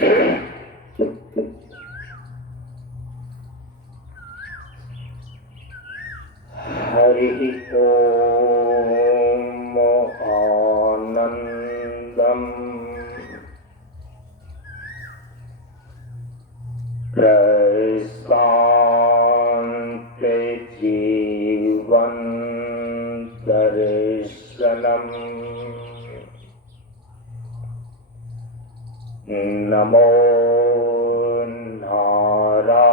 हरि ओम आनंदम प्रशांत जीवन दर्शनम नमो नारायण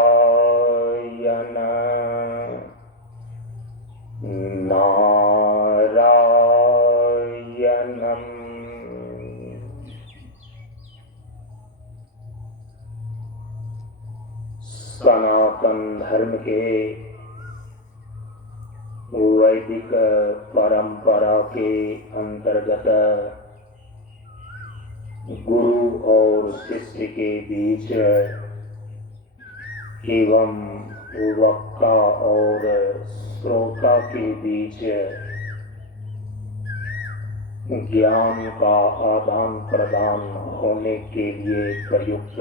नारायणम। सनातन धर्म के वैदिक परंपरा के अंतर्गत गुरु और शिष्य के बीच एवं वक्ता और श्रोता के बीच ज्ञान का आदान प्रदान होने के लिए प्रयुक्त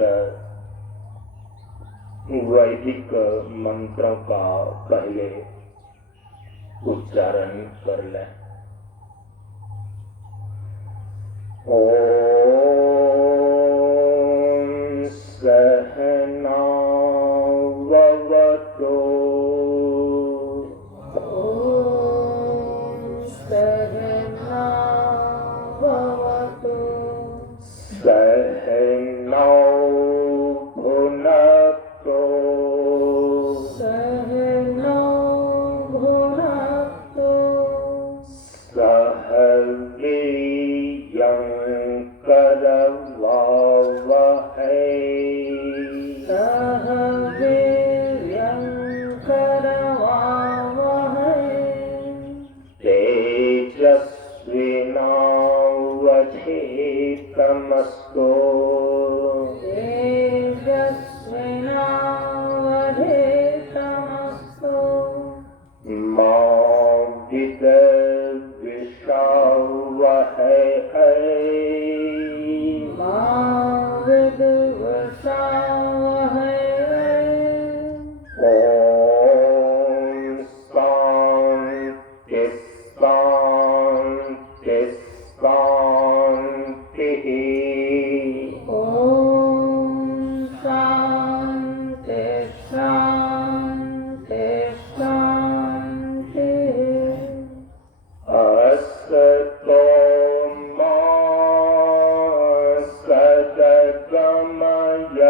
वैदिक मंत्रों का पहले उच्चारण कर लें। ओम सहना ववतु सहना भुनक्तु सह वीर्यं करवावहै तेजस्विनावधीतमस्तु मा विद्विषावहै ओम शांति शांति शांति। ओम शांति शांति शांति। असतो मा सद्गमय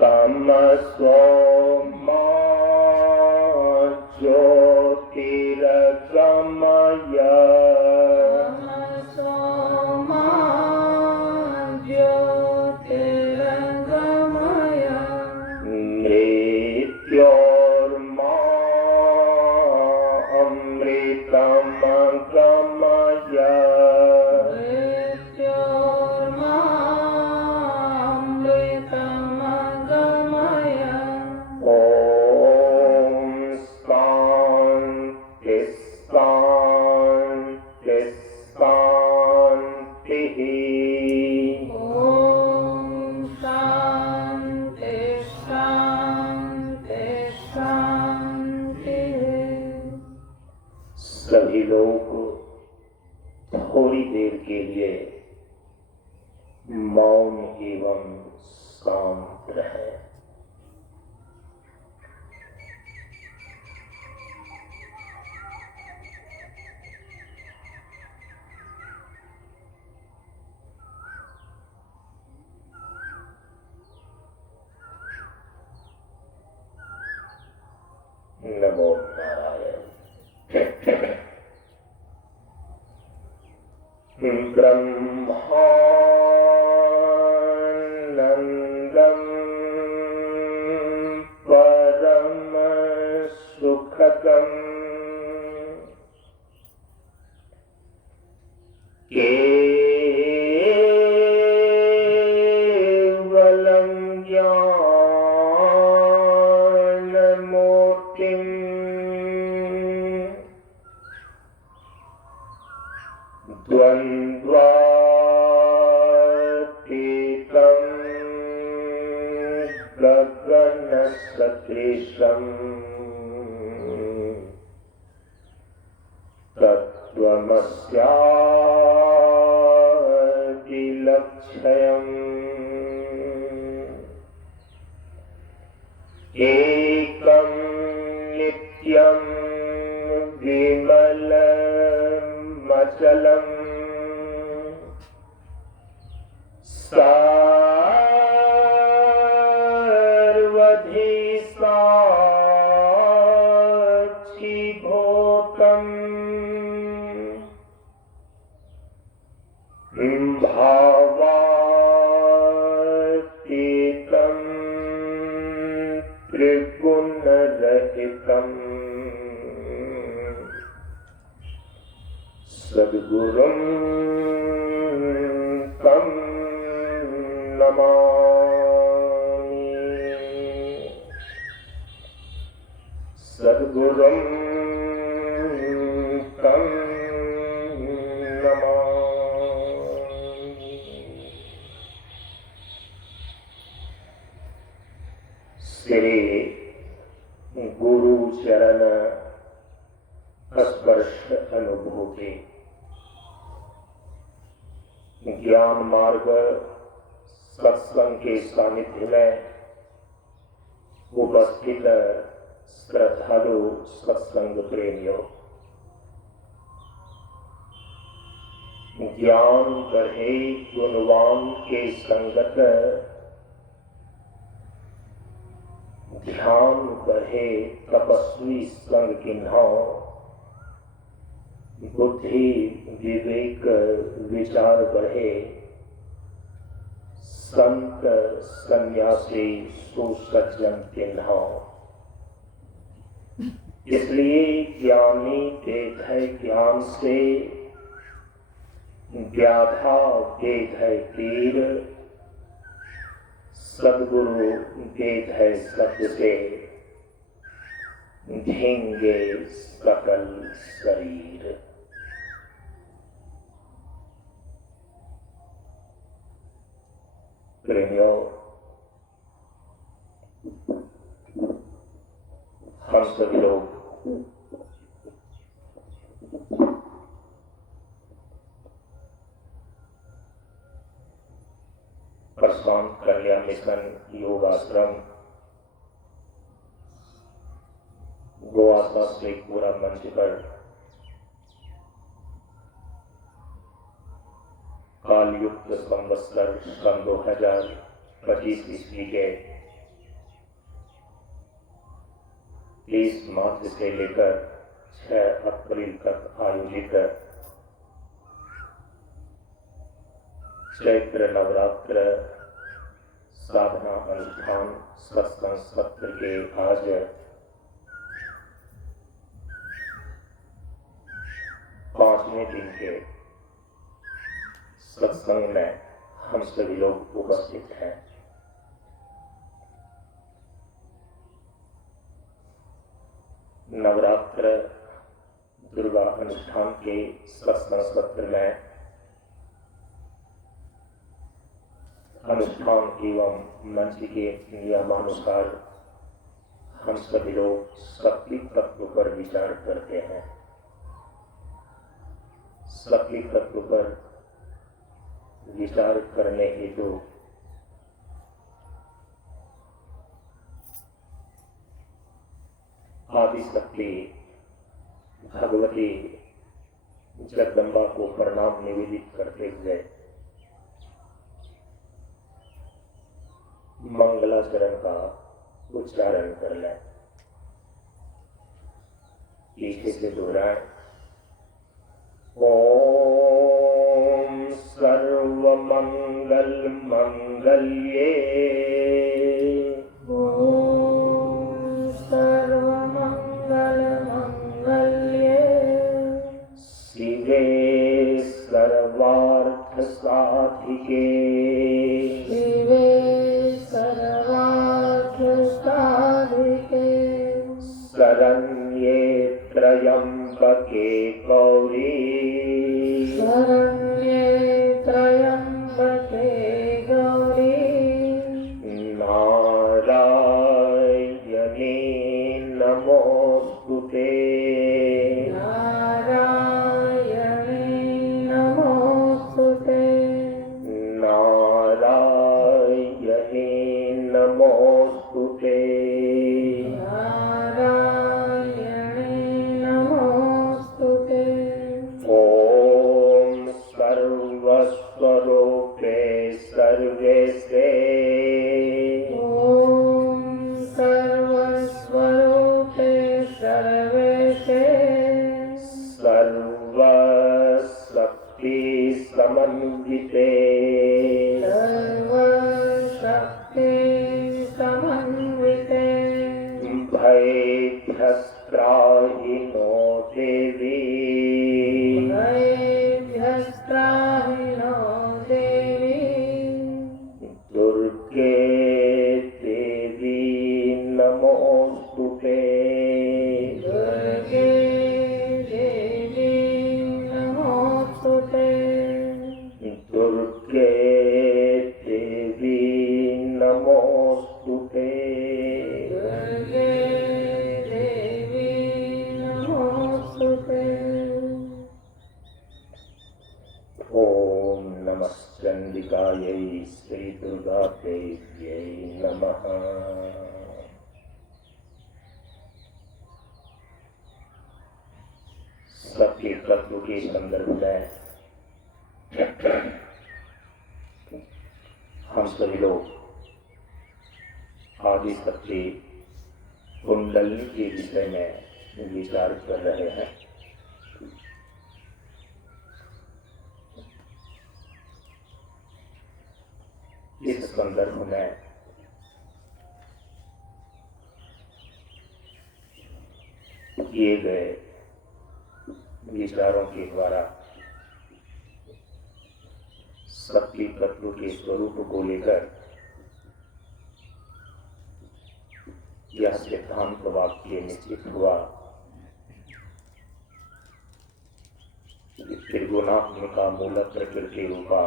तमसो मा ज्योतिर्गमय मृत्योर्मा अमृतम गमय ओम शांति शांति शांति। ओम शांति शांति शांति। सभी लोग थोड़ी देर के लिए मौन एवं शांत रहे। नमो नारायण। ब्रह्मानंदं परम सुखदं केवलं ज्ञानमूर्तिं। 「 व ा स ु द े व स ा व ह ै स ा व स ु द े व स ा व ह ै स ा व स ु द े व स ा व ह ै स ा व स ु द े व स ा व ह ै द्वन्द्वातीतं गगनसदृशम् तत्त्वमस्यादिलक्ष्यम् एकं नित्यं विमलमचलम् सर्वधि साक्षीभूतम् भावातीतं त्रिगुणरहितम् सद्गुरुं तं नमामि। सद्गुरुं तं नमामि। श्री गुरु चरण स्पर्श अनुभूति ज्ञान मार्ग सत्संग के सानिध्य में उपस्थित श्रद्धालु सत्संग प्रेमियों, ज्ञान बढ़े गुणवान के संगत, ध्यान बढ़े तपस्वी संग किन्हों, बुद्धि विवेक विचार बढ़े संत सन्यासी सुसज्जन किन्हों। इसलिए ज्ञानी वेद है ज्ञान से, व्याधा वेद है तीर, सद्गुरु वेद है सत्य से, ढेंगे सकल शरीर। प्रेमियों, हम सभी लोग प्रशांत कल्याण मिशन योगाश्रम गोवा से पूरा मंच पर कालयुक्त संवत्सर सन 2025 ईस्वी के 30 मार्च से लेकर 6 अप्रैल तक आयोजित चैत्र नवरात्र साधना अनुष्ठान सत्संग सत्र के आज 5वें दिन के सत्संग में हम सभी लोग उपस्थित हैं। नवरात्र दुर्गा अनुष्ठान के सत्संग सत्र में अनुष्ठान एवं मंच के नियमानुसार हम सभी लोग शक्ति तत्व पर विचार करते हैं। शक्ति तत्व पर विचार करने हेतु आदि शक्ति भगवती जगदम्बा को प्रणाम निवेदित करते हुए मंगलाचरण का उच्चारण कर लें। पीछे से दोहराएं। ओम सर्वमंगल मंगल्ये, ओम सर्वमंगल मंगल्ये, शिवे सर्वार्थ साधिके, शिवे सर्वार्थ साधिके, शरण्ये त्र्यंबके गौरी, शरण्ये मंगलायै श्री दुर्गा देव्यै नमः। सत्य तत्व के संदर्भ में हम सभी लोग आदि सत्य कुंडली के विषय में विचार कर रहे हैं। इस संदर्भ में किए गए विचारों के द्वारा सत्य तत्व के स्वरूप को लेकर यह सिद्धांत वाक्य निश्चित हुआ कि त्रिगुणात्मिका मूल प्रकृति रूपा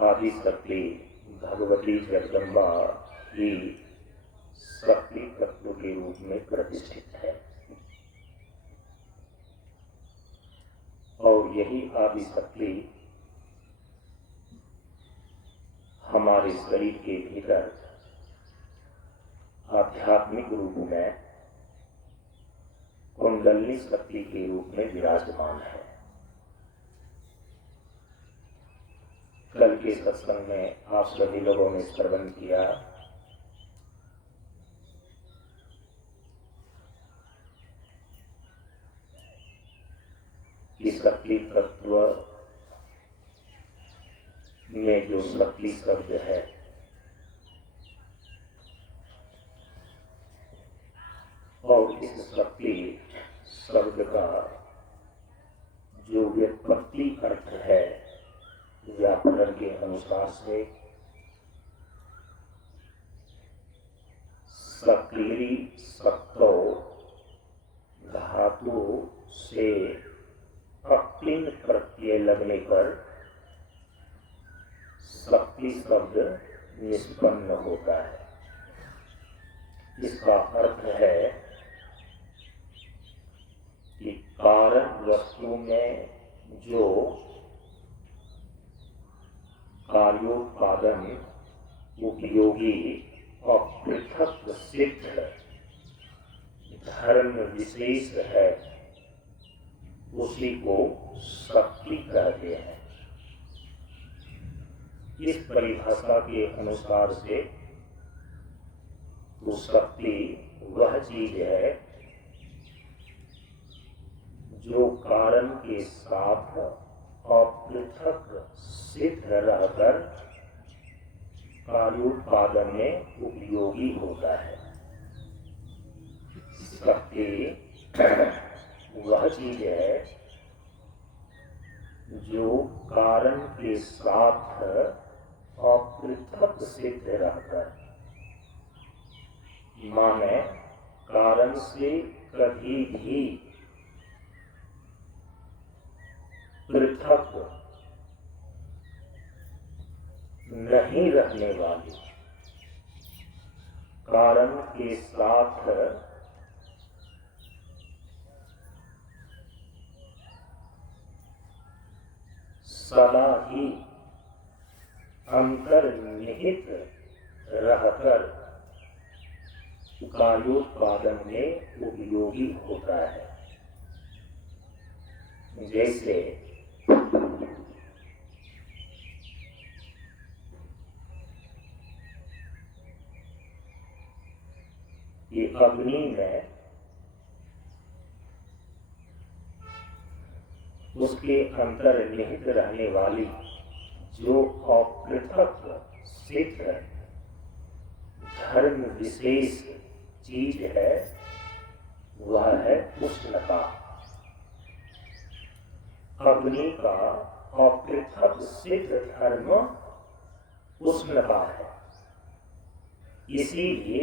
आदि सत्य भगवती जगदम्बा ही सत्य तत्व के रूप में प्रतिष्ठित है और यही आदि सत्य हमारे शरीर के भीतर आध्यात्मिक रूप में कुंडली शक्ति के रूप में विराजमान है। कल के सत्संग में आप सभी लोगों ने श्रवण किया कि शक्ति तत्व में जो शक्ति शब्द है और इस शक्ति शब्द का जो व्युत्पत्ति अर्थ है व्याकरण के अनुसार से सक्रिय सत्तो धातु से अक्लिन प्रत्यय लगने पर शक्ति शब्द निष्पन्न होता है। इसका अर्थ है कि कारण वस्तु में जो कार्योत्पादन उपयोगी और पृथक सिद्ध धर्म विशेष है उसी को शक्ति कहते हैं। इस परिभाषा के अनुसार से वो शक्ति वह चीज है जो कारण के साथ अपृथक सिद्ध रहकर कार्योत्पादन में उपयोगी होता है। शक्ति वह चीज है जो कारण के साथ अपृथक सिद्ध रहकर माने कारण से कभी भी पृथक नहीं रहने वाली, कारण के साथ सदा ही अंतर्निहित रहकर कार्योत्पादन में उपयोगी होता है। जैसे ये अग्नि में उसके अंतर्निहित रहने वाली जो अपृथक सिद्ध धर्म विशेष चीज है वह है उष्णता। अग्नि का अपृथक सिद्ध धर्म उष्णता है। इसीलिए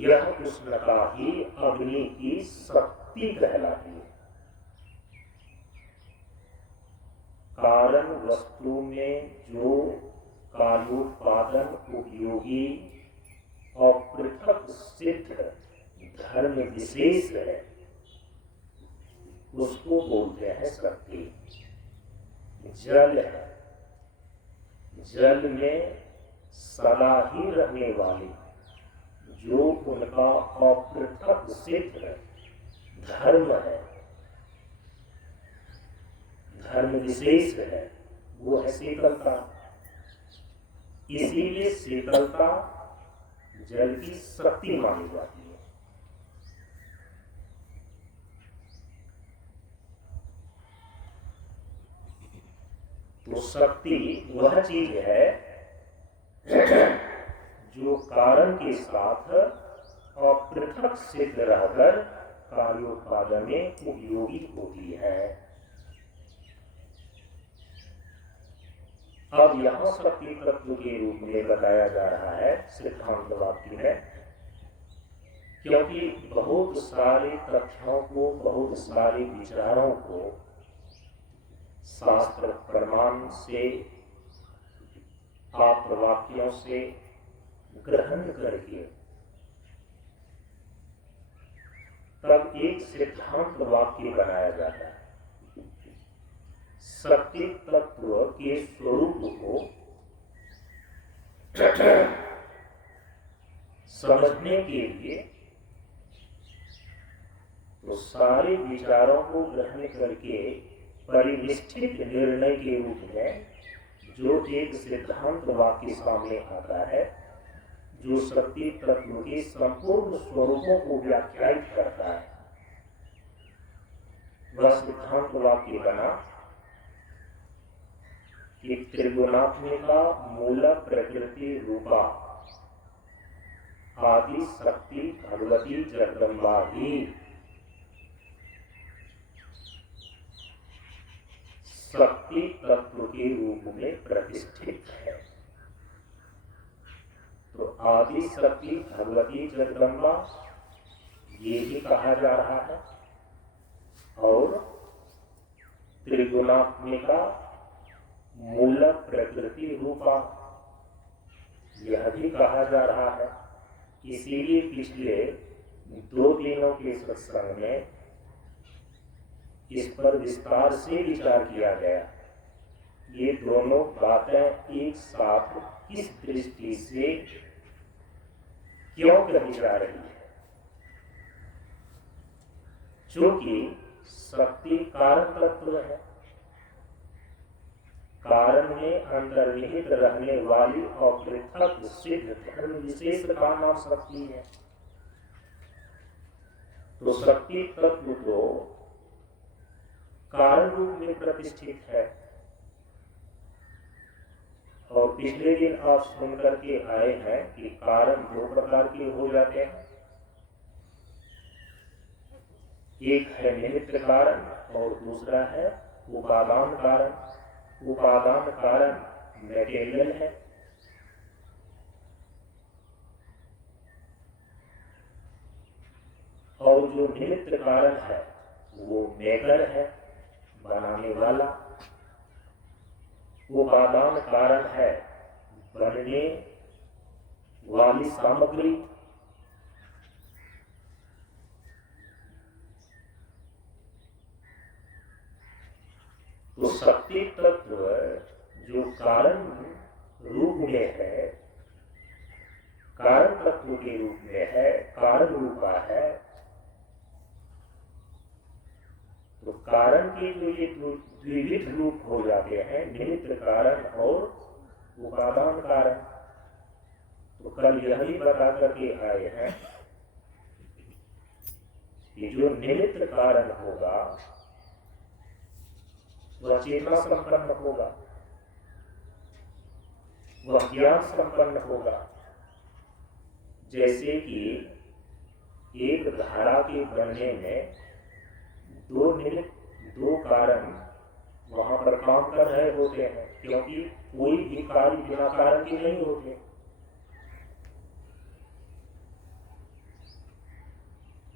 यह उष्णता ही अग्नि की शक्ति कहलाती है। कारण वस्तु में जो कार्योत्पादन उपयोगी और पृथक सिद्ध धर्म विशेष है उसको बोलते हैं शक्ति। जल है, जल में सदा ही रहने वाले जो उनका अपृथक सिद्ध धर्म है, धर्म विशेष है, वो है शीतलता। इसीलिए शीतलता जल की शक्ति मानी जाती है। तो शक्ति वह चीज है जो कारण के साथ अपृथक सिद्ध रहकर कार्योत्पादन में उपयोगी होती है। अब यहां शक्ति तत्व के रूप में बताया जा रहा है सिद्धांत वाक्य में, क्योंकि बहुत सारे तथ्यों को, बहुत सारे विचारों को शास्त्र प्रमाण से, आप वाक्यों से ग्रहण करके तब एक सिद्धांत वाक्य बनाया जाता है। शक्ति तत्व के स्वरूप को समझने के लिए तो सारे विचारों को ग्रहण करके परिनिष्ठित निर्णय के रूप में जो एक सिद्धांत वाक्य सामने आता है, जो शक्ति तत्व के संपूर्ण स्वरूपों को व्याख्यायित करता है, वह सिद्धांत वाक्य बना कि त्रिगुणात्मिका मूल प्रकृति रूपा आदि शक्ति भगवती जगदम्बा ही शक्ति तत्व के रूप में प्रतिष्ठित है। तो आदि शक्ति भगवती जगदम्बा ये भी कहा जा रहा है, और त्रिगुणात्मिका मूल प्रकृति रूपा यह भी कहा जा रहा है। इसीलिए पिछले 2 दिनों के सत्संग में इस पर विस्तार से विचार किया गया। ये दोनों बातें एक साथ किस दृष्टि से क्यों कही जा रही है? क्योंकि शक्ति कारण तत्व है, कारण में अंतर्निहित रहने वाली और पृथक सिद्ध धर्म विशेष का नाम शक्ति है। तो शक्ति तत्व को कारण रूप में प्रतिष्ठित है। और पिछले दिन आप सुनकर के आए हैं कि कारण 2 प्रकार के हो जाते हैं, एक है निमित्त कारण और दूसरा है उपादान कारण। उपादान कारण मटेरियल है, और जो निमित्त कारण है वो मेकर है, बनाने वाला। उपादान कारण है बनने वाली सामग्री। तो शक्ति तत्व जो कारण रूप में है, कारण तत्व के रूप में है, कारण रूपा है, तो कारण के जो ये द्विविध रूप हो जाते हैं, निमित्त कारण और उपादान कारण। तो कल यह भी बता करके आए हैं कि जो निमित्त कारण होगा वह चेतना संपन्न होगा, वह ज्ञान संपन्न होगा। जैसे कि एक धारा के बनने में 2 कारण वहां पर काम कर रहे होते हैं, क्योंकि कोई भी कार्य बिना कारण के नहीं होते।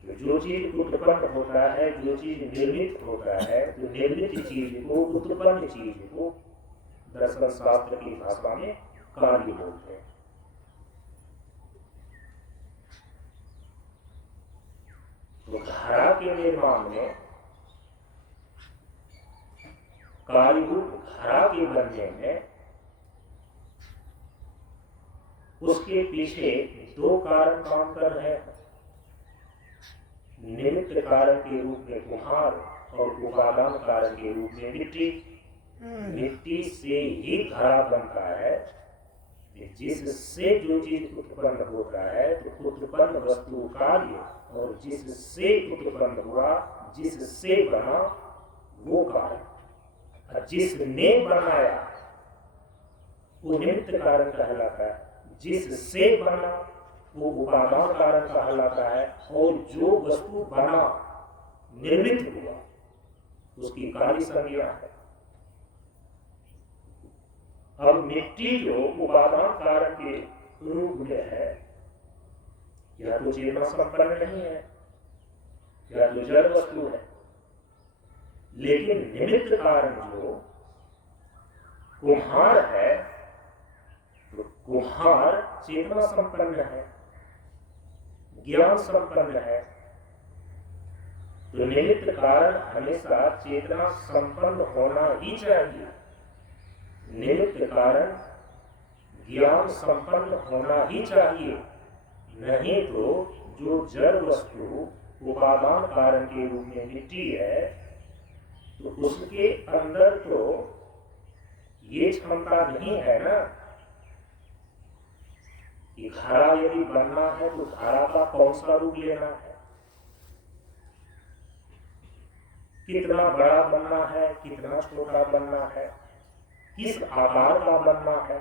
तो जो चीज उत्पन्न होता है, जो चीज निर्मित होता है, तो निर्मित चीज को, उत्पन्न चीज को दर्शन शास्त्र की भाषा में कार्य बोलते हैं। तो धारा के निर्माण में कार्य रूप घड़ा के बनने में उसके पीछे दो कारण काम कर रहे हैं। निमित्त कारण के रूप में कुम्हार और उपादान कारण के रूप में मिट्टी। मिट्टी से ही घड़ा बनता है। जिससे जो चीज उत्पन्न होता है तो उत्पन्न वस्तु कार्य, और जिससे उत्पन्न हुआ, जिससे बना वो कार्य। जिसने बनाया वो निमित्त कारण कहलाता है, जिससे बना वो उपादान कारण कहलाता है, और जो वस्तु बना निर्मित हुआ उसकी कार्य संज्ञा है। अब मिट्टी जो उपादान कारण के रूप में है, यह तो चेतना संपन्न नहीं है, यह तो जड़ वस्तु है। लेकिन निमित्त कारण जो कुम्हार है, तो कुम्हार चेतना संपन्न है, ज्ञान संपन्न है। तो निमित्त कारण हमेशा चेतना संपन्न होना ही चाहिए। निमित्त कारण ज्ञान संपन्न होना ही चाहिए, नहीं तो जो जड़ वस्तु उपादान कारण के रूप में मिट्टी है, तो उसके अंदर तो ये क्षमता नहीं है ना कि घड़ा यदि बनना है तो घड़ा का कौन सा रूप लेना है, कितना बड़ा बनना है, कितना छोटा बनना है, किस आकार का बनना है।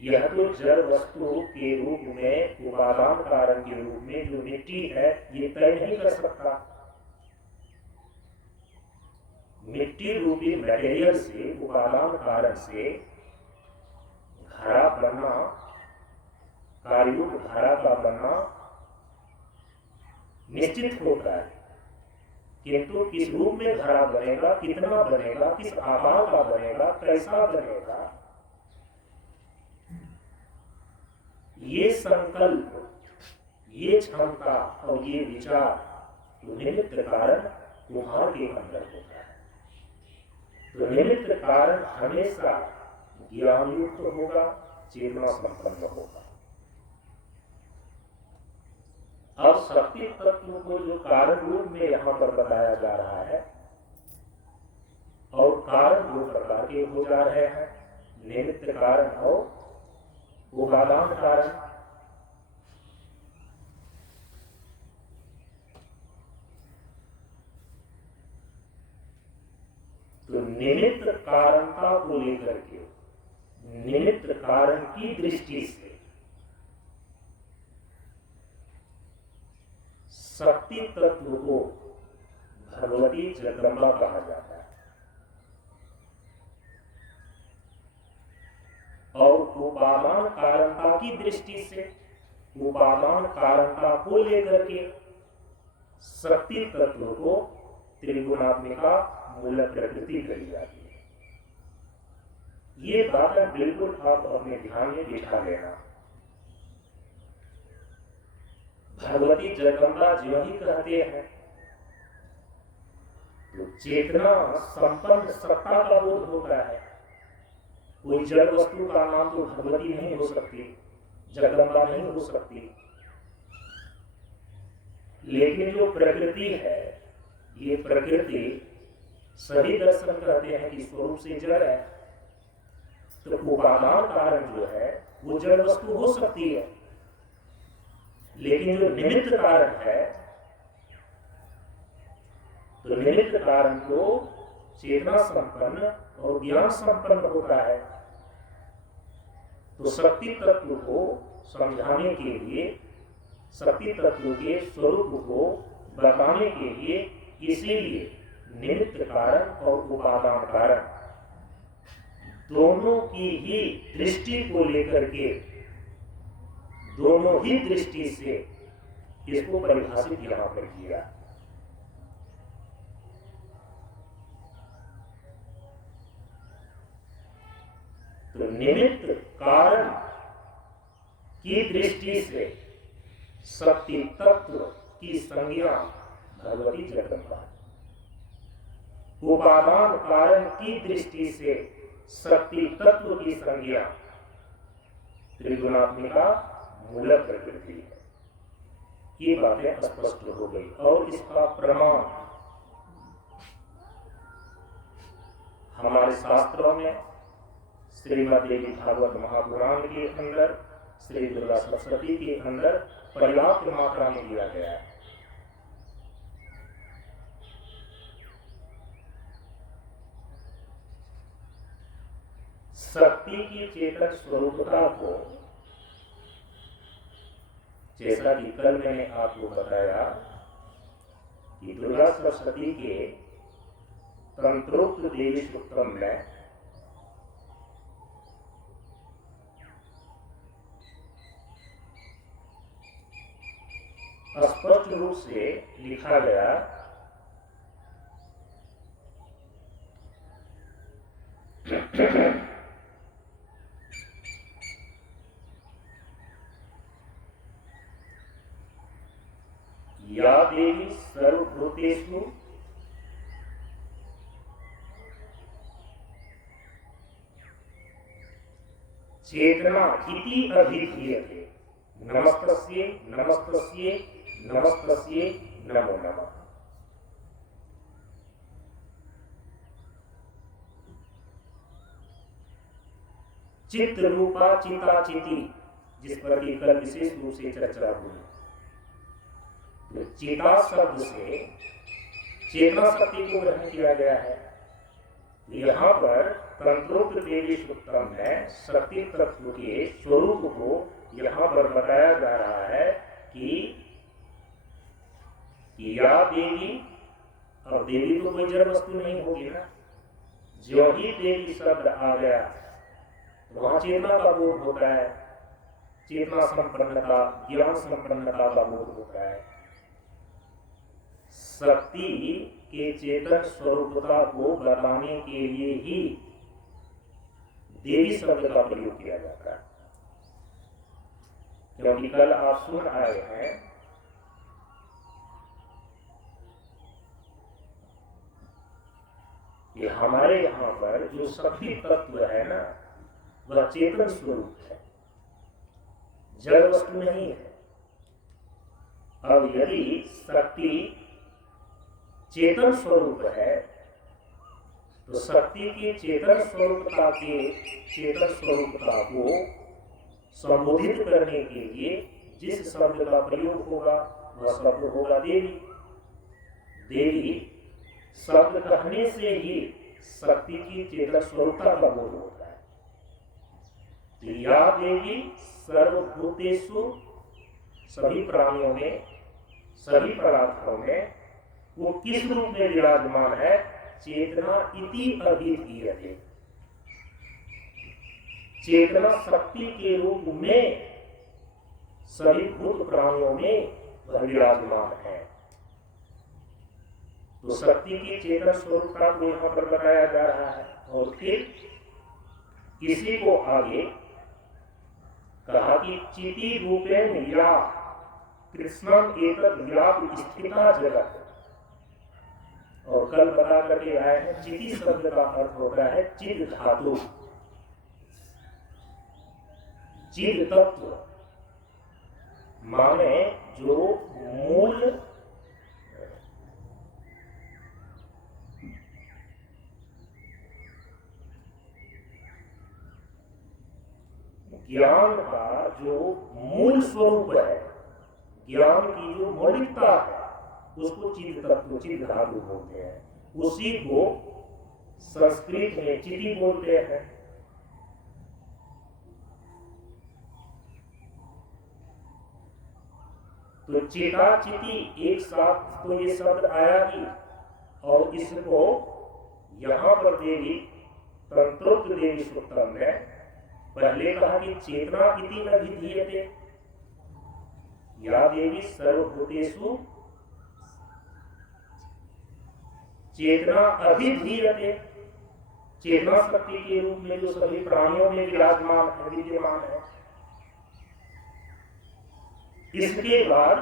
यह तो जड़ वस्तु के रूप में उपादान कारण के रूप में जो मिट्टी है ये तय नहीं कर सकता। मिट्टी रूपी मटेरियल से, उपादान कारण से घड़ा बनना, कार्यरूप घड़ा का बनना निश्चित होता है, किंतु किस रूप में घड़ा बनेगा, कितना बनेगा, किस आकार का बनेगा, कैसा बनेगा, ये संकल्प, ये क्षमता और ये विचार निमित्त कारण कुम्हार के अंदर होता है। तो निमित्त कारण हमेशा ज्ञान युक्त होगा, चेतना संपन्न होगा। अब शक्ति तत्व को जो कारण रूप में यहाँ पर बताया जा रहा है, और कारण दो प्रकार के हो जा रहे हैं, निमित्त कारण और उपादान कारण। तो निमित्त कारणता को लेकर के, निमित्त कारण की दृष्टि से शक्ति तत्व को भगवती जगदम्बा कहा जाता है, और उपादान कारणता की दृष्टि से, उपादान कारणता को लेकर के शक्ति तत्व को त्रिगुणात्मिका मूल प्रकृति कही जाती है। ये बातें बिल्कुल आप अपने ध्यान में बिठा लेना। भगवती जगदम्बा जो ही कहते हैं तो चेतना संपन्न सत्ता का बोध होता है। कोई जड़ वस्तु का नाम तो भगवती नहीं हो सकती, जगदम्बा नहीं हो सकती। लेकिन जो प्रकृति है, ये प्रकृति सही दर्शन कहते हैं कि स्वरूप से जड़ है। तो उपादान कारण जो है वो जड़ वस्तु हो सकती है, लेकिन जो निमित्त कारण है, तो निमित्त कारण को चेतना संपन्न और ज्ञान संपन्न होता है। तो शक्ति तत्व को समझाने के लिए, शक्ति तत्व के स्वरूप को बताने के लिए, इसीलिए निमित्त कारण और उपादान कारण दोनों की ही दृष्टि को लेकर के, दोनों ही दृष्टि से इसको परिभाषित यहां पर किया। तो निमित्त कारण की दृष्टि से शक्ति तत्व की संज्ञा भगवती जगदम्बा, उपादान कारण की दृष्टि से शक्ति तत्व की संज्ञा त्रिगुणात्मिका मूल प्रकृति है। ये बातें स्पष्ट हो गई। और इसका प्रमाण हमारे शास्त्रों में श्रीमद्देवी भागवत महापुराण के अंदर, श्री दुर्गा सप्तशती के अंदर पर्याप्त मात्रा में दिया गया है। शक्ति की चेतन स्वरूपता को, जैसा कि कल मैंने आपको बताया कि दुर्गा सरस्वती के तंत्रोक्त देवी सूत्रम में स्पष्ट रूप से लिखा गया या देवी सर्वभूतेषु चेतना इति अभिधीयते। नमस्तस्यै नमस्तस्यै नमस्तस्यै नमो नमः। चित्र रूपा चिता चिति, जिस पर कि कल विशेष रूप से चर्चा हुई। तो चेता शब्द से चेतना शक्ति को ग्रहण किया गया है। यहाँ पर तंत्रोक्त देवी सूत्रम में शक्ति तत्व के स्वरूप को यहाँ पर बताया जा रहा है कि या देवी, और देवी तो कोई जड़ वस्तु नहीं होगी ना। जो ही देवी शब्द आ गया वहां चेतना का बोध होता है, चेतना संपन्नता, ज्ञान संपन्नता का बोध होता है। शक्ति के चेतन स्वरूपता को बताने के लिए ही देवी शब्द का प्रयोग किया जाता है। क्योंकि कल आप सुन आए हैं कि हमारे यहाँ पर जो शक्ति तत्व है ना, वह चेतन स्वरूप है, जड़ वस्तु नहीं है। अब यदि शक्ति चेतन स्वरूप है तो शक्ति के चेतन स्वरूपता को संबोधित करने के लिए जिस शब्द का प्रयोग होगा वह शब्द होगा देवी। देवी शब्द कहने से ही शक्ति की चेतन स्वरूपता का बोध होता है। या देवी सर्वभूतेषु, सभी प्राणियों में, सभी पदार्थों में वो किस रूप में विराजमान है? चेतना इति अभिधीयते। चेतना शक्ति के रूप में सभी भूत प्राणियों में वह विराजमान है। तो शक्ति की चेतन स्वरूपता को यहाँ पर बताया जा रहा है। और फिर इसी को आगे कहा कि चिति रूपेण या कृष्णम एतद् व्याप्य स्थिता जगत। और कल बता करके आए हैं चिति शब्द का अर्थ होता है चिद धातु, चिद तत्व, माने जो मूल ज्ञान का जो मूल स्वरूप है, ज्ञान की जो मौलिकता है, उसको चिद तत्व, चिद धातु बोलते हैं। उसी को संस्कृत में चिति बोलते हैं। तो चेता चिति एक साथ तो ये शब्द आया ही, और इसको यहाँ पर देवी तंत्रोक्त देवी सूत्रम में पहले कहा कि चेतना इति अभिधीयते। या देवी सर्वभूतेषु चेतना अभिधीयते। चेतना शक्ति के रूप में जो सभी प्राणियों में विराजमान है, विद्यमान है। इसके बाद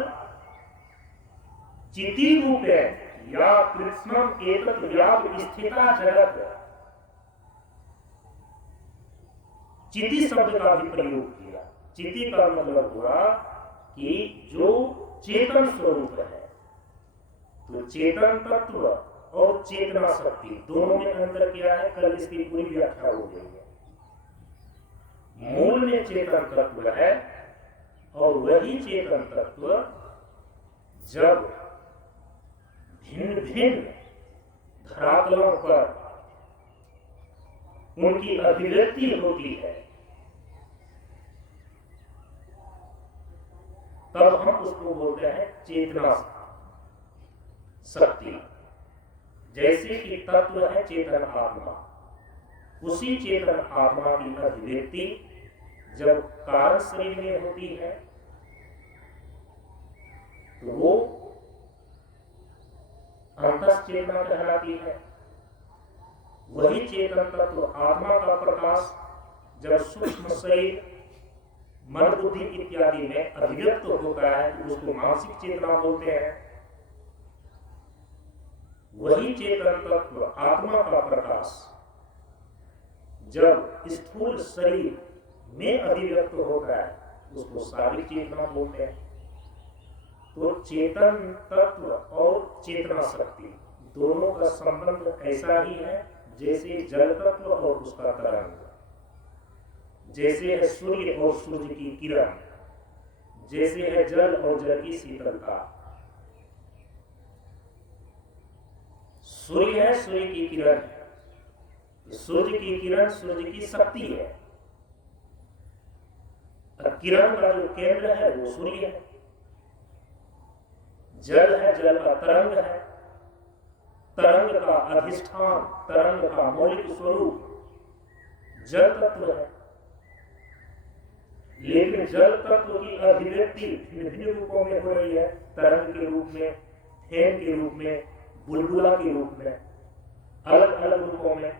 चिति रूप है या कृष्णम एतत् व्यापस्थिता जगत, चिति शब्द का भी प्रयोग किया। चिति का मतलब हुआ कि जो चेतन स्वरूप है। तो चेतन तत्व और चेतना शक्ति दोनों में अंतर क्या है, कल इसकी पूरी व्याख्या हो गई है। मूल में चेतन तत्व है और वही चेतन तत्व जब भिन्न भिन्न धरातलों पर उनकी अभिव्यक्ति होती है तब हम उसको बोलते हैं चेतना शक्ति। जैसे कि तत्व है चेतन आत्मा, उसी चेतन आत्मा की अभिव्यक्ति जब कारण शरीर में होती है तो वो अंतश्चेतना कहलाती है। वही चेतन तत्व आत्मा का प्रकाश जब सूक्ष्म शरीर मन बुद्धि इत्यादि में अभिव्यक्त होता है तो उसको मानसिक चेतना बोलते हैं। वही चेतन तत्व आत्मा का प्रकाश जब स्थूल शरीर में अभिव्यक्त होता है उसको शारीरिक चेतना बोलते हैं। तो चेतन तत्व और चेतना शक्ति दोनों का संबंध ऐसा ही है जैसे जल तत्व और उसका तरंग, जैसे है सूर्य और सूर्य की किरण, जैसे है जल और जल की शीतलता। सूर्य है, सूर्य की किरण, सूर्य की किरण सूर्य की शक्ति है। किरण का जो केंद्र है वो सूर्य है। जल है, जल का तरंग है, तरंग का अधिष्ठान, तरंग का मौलिक स्वरूप जल तत्व है। लेकिन जल तत्व की अभिव्यक्ति भिन्न भिन्न रूपों में हो रही है, तरंग के रूप में, फेन के रूप में, बुलबुला के रूप में, अलग अलग रूपों में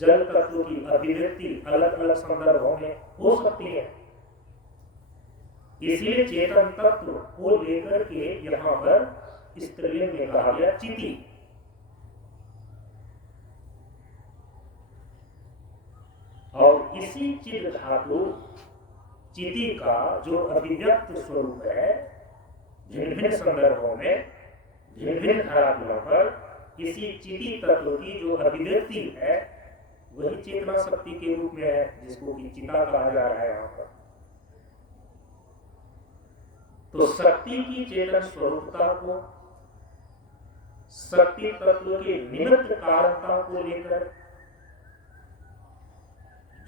जल तत्व की अभिव्यक्ति अलग अलग संदर्भों में हो सकती है। इसलिए चेतन तत्व को लेकर के यहाँ पर स्त्रीलिंग में कहा गया चिति। और इसी चिद धातु चिति का जो अभिव्यक्त स्वरूप है भिन्न भिन्न संदर्भों में भिन्न भिन्न धातुओं पर, इसी चिति तत्व की जो अभिव्यक्ति है वही चेतना शक्ति के रूप में है, जिसको कि चिता कहा जा रहा है यहाँ पर। तो शक्ति की चेतन स्वरूपता को, शक्ति तत्व के निमित्त कारणता को लेकर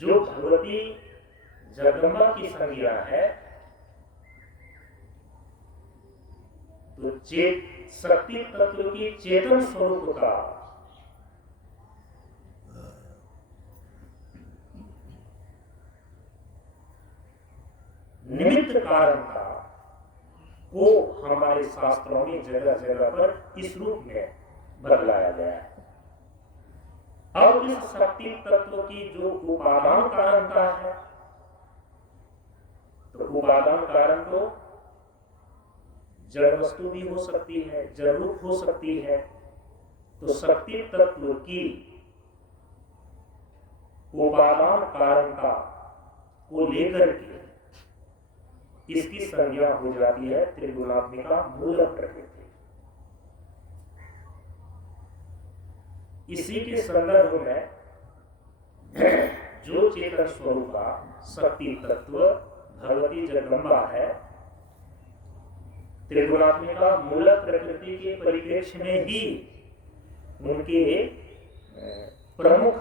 जो भगवती जगदम्बा की संज्ञा है, तो शक्ति तत्व की चेतन स्वरूपता निमित्त कारणता को हमारे शास्त्रों में जगह जगह पर इस रूप में बदलाया गया है। और इस शक्ति तत्व की जो उपादान कारणता है, तो उपादान कारण तो जड़ वस्तु भी हो सकती है, जड़ रूप हो सकती है। तो शक्ति तत्व की उपादान कारणता को लेकर के इसकी संज्ञा हो जाती है त्रिगुणात्मिका मूल प्रकृति। इसी के संदर्भ में जो चेतन स्वरूप का शक्ति तत्व भगवती जगदम्बा है, त्रिगुणात्मिका मूल प्रकृति के परिप्रेक्ष्य में ही उनके प्रमुख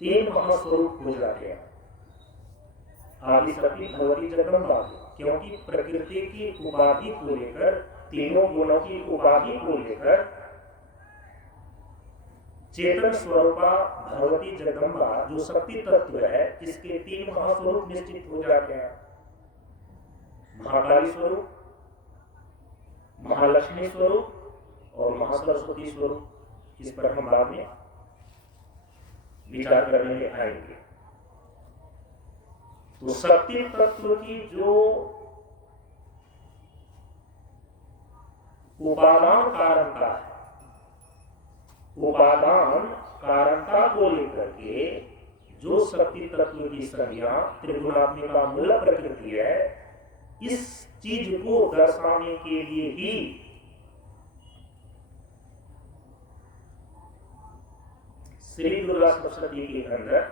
3 महास्वरूप हो जाते हैं। आदिशक्ति भगवती जगदम्बा, क्योंकि प्रकृति की उपाधि को लेकर, तीनों गुणों की उपाधि को लेकर चेतन स्वरूपा भगवती जगदम्बा जो शक्ति तत्व है, इसके 3 महास्वरूप निश्चित हो जाते हैं। महाकाली स्वरूप, महालक्ष्मी स्वरूप और महासरस्वती स्वरूप। इस पर हम बाद में विचार करने में आएंगे। तो शक्ति तत्व की जो उपादान कारणता है। उपादान कारणता को लेकर के जो शक्ति तत्व की संज्ञा त्रिगुणात्मिका मूल प्रकृति है, इस चीज को दर्शाने के लिए ही श्री दुर्गा सप्तशती के अंदर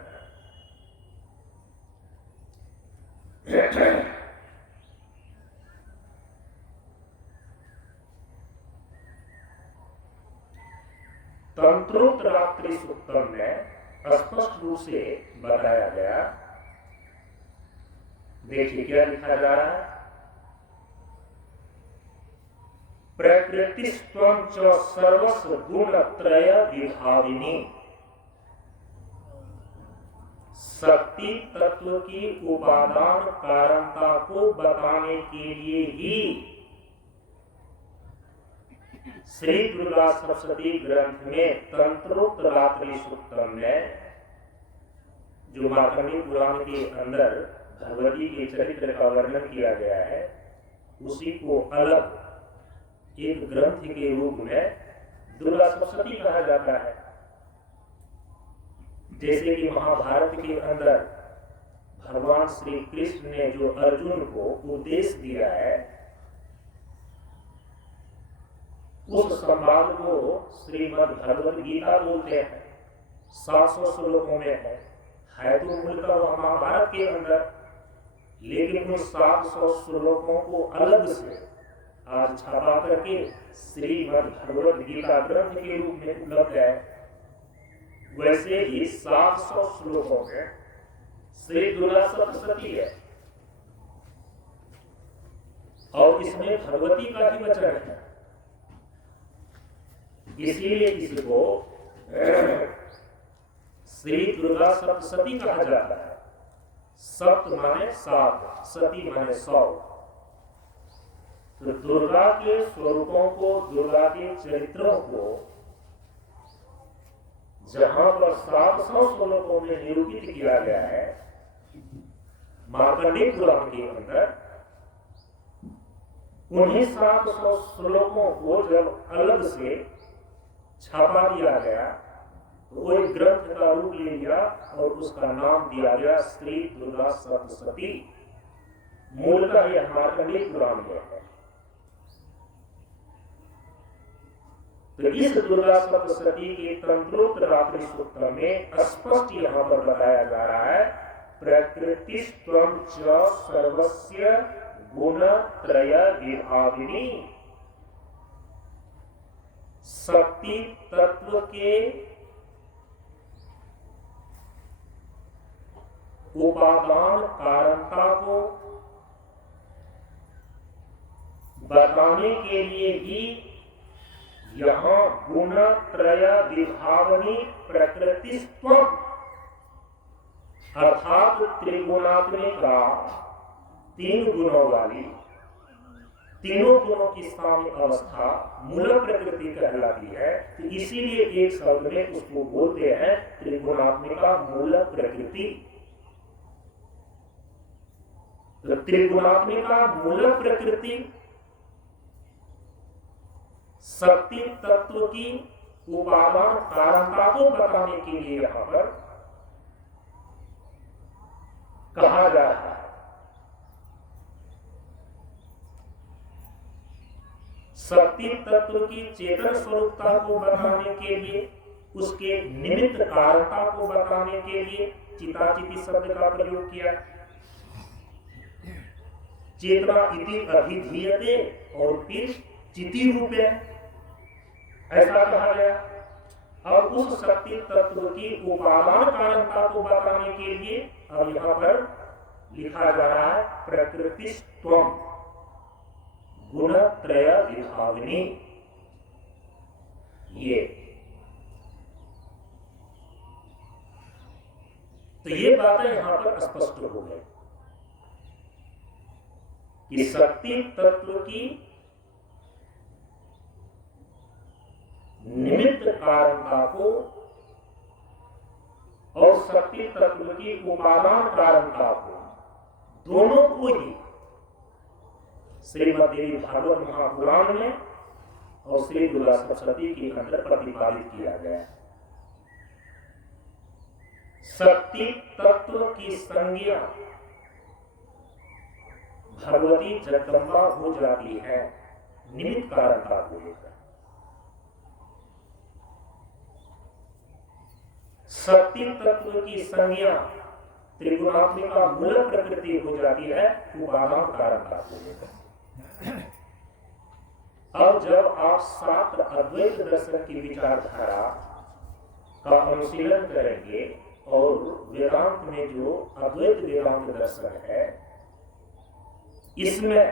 तंत्रोक्त रात्रि सूक्तम में स्पष्ट रूप से बताया गया। देखिए क्या लिखा जा रहा है, प्रकृतिस्त्वं च सर्वस्व गुणत्रय विभाविनी। शक्ति तत्व की उपादान कारणता को बताने के लिए ही श्री दुर्गा सप्तशती ग्रंथ में तंत्रोक्त रात्रि सूक्तम में जो मार्कंडेय पुराण के अंदर भगवती के चरित्र का वर्णन किया गया है, उसी को अलग एक ग्रंथ के रूप में दुर्गा सप्तशती कहा जाता है। जैसे कि महाभारत के अंदर भगवान श्री कृष्ण ने जो अर्जुन को उपदेश दिया है, उस संवाद को श्रीमद् भगवद गीता बोलते हैं। 700 श्लोकों में है तो मूलतः महाभारत के अंदर, लेकिन उन 700 श्लोकों को अलग से आज छपा करके श्रीमद् भगवद गीता ग्रंथ के रूप में उपलब्ध है। वैसे ही 700 श्लोकों में श्री दुर्गा सप्तशती है और इसमें भगवती का ही वचन है। इसीलिए इसको श्री दुर्गा सप्तशती कहा जाता है। सप्त माने 7, सती माने 100। तो दुर्गा के स्वरूपों को, दुर्गा के चरित्रों को जहां पर 700 श्लोकों में निरूपित किया गया है मार्कंडेय पुराण के अंदर, उन्हीं 700 श्लोकों को जब अलग से छापा दिया गया तो वो एक ग्रंथ का रूप ले लिया और उसका नाम दिया गया श्री दुर्गा सप्तशती। मूलतः यह मार्कंडेय पुराण में है। तो इस दुर्गा सप्तशती के तंत्रोक्त रात्रि सूक्त में स्पष्ट यहाँ पर बताया जा रहा है, प्रकृतिस्त्वं च सर्वस्य गुणत्रय विभाविनी। शक्ति तत्व के उपादान कारणता को बताने के लिए ही यहाँ गुणत्रय विभावनी प्रकृतिस्त्व अर्थात त्रिगुणात्मिका 3 गुणों वाली, तीनों गुणों की साम्य अवस्था मूल प्रकृति कहलाती है। तो इसीलिए एक शब्द में उसको बोलते हैं त्रिगुणात्मिका मूल प्रकृति। तो त्रिगुणात्मिका मूल प्रकृति शक्ति तत्व की उपादान कारणता को बताने के लिए यहां पर कहा जा रहा है। शक्ति तत्व की चेतन स्वरूपता को बताने के लिए, उसके निमित्त कारणता को बताने के लिए चिताचिति शब्द का प्रयोग किया। चेतना इति अभिधीयते और फिर चिति रूपे ऐसा कहा गया। अब उस शक्ति तत्व की उपादान कारणता को बताने के लिए अब यहाँ पर लिखा जा रहा है प्रकृतिस्त्वं गुणत्रय विभाविनी। ये तो ये बातें यहां पर स्पष्ट हो गई कि शक्ति तत्व की निमित्त कारणता को और शक्ति तत्व की उपादान कारणता को, दोनों को ही श्रीमद् देवी भागवत महापुराण में और श्री दुर्गा सप्तशती के अंदर प्रतिपादित किया गया। शक्ति तत्व की संज्ञा भगवती जगदम्बा हो जाती है निमित्त कारणता को लेकर। शक्ति तत्व की संज्ञा त्रिगुणात्मिका मूल प्रकृति हो जाती है उपादान कारणता को लेकर। अब जब आप शास्त्र अद्वैत दर्शन की विचारधारा का अनुशीलन करेंगे और वेदांत में जो अद्वैत वेदांत दर्शन है इसमें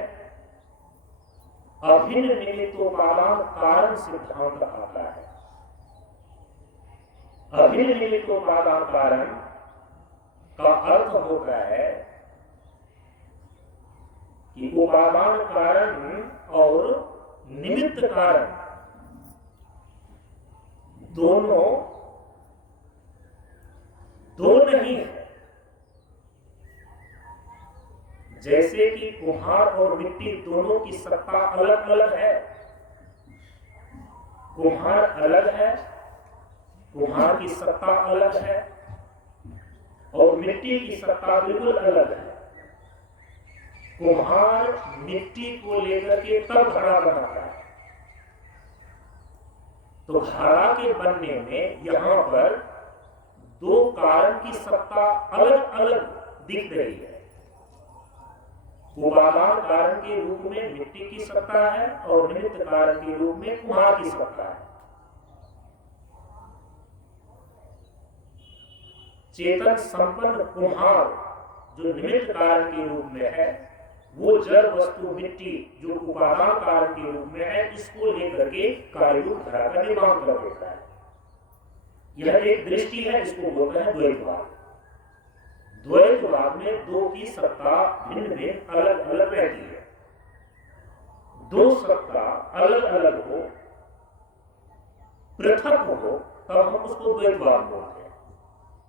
अभिन्न निमित्तोपादान कारण सिद्धांत आता है। अभिन्न निमित्तोपादान कारण का अर्थ होता है कि उपादान कारण और निमित्त कारण दोनों दो नहीं है। जैसे कि कुम्हार और मिट्टी दोनों की सत्ता अलग अलग है। कुम्हार अलग है, कुम्हार की सत्ता अलग है और मिट्टी की सत्ता बिल्कुल अलग है। कुम्हार मिट्टी को लेकर के तब घड़ा बनाता है, तो घड़ा के बनने में यहां पर दो कारण की सत्ता अलग अलग दिख रही है। उपादान कारण के रूप में मिट्टी की सत्ता है और निमित्त कारण के रूप में कुम्हार की सत्ता है। चेतन संपन्न कुम्हार जो निमित्त कारण के रूप में है, वो जड़ वस्तु मिट्टी जो उपादान कारण के रूप में है, इसको लेकर के कार्यरूप घड़ा का निर्माण कर देता है। यह एक दृष्टि है, इसको बोलते हैं द्वैतवाद। द्वैतवाद में दो की सत्ता भिन्न भिन्न अलग अलग रहती है। दो सत्ता अलग अलग हो, पृथक हो, तब हम उसको द्वैतवाद बोलते हैं।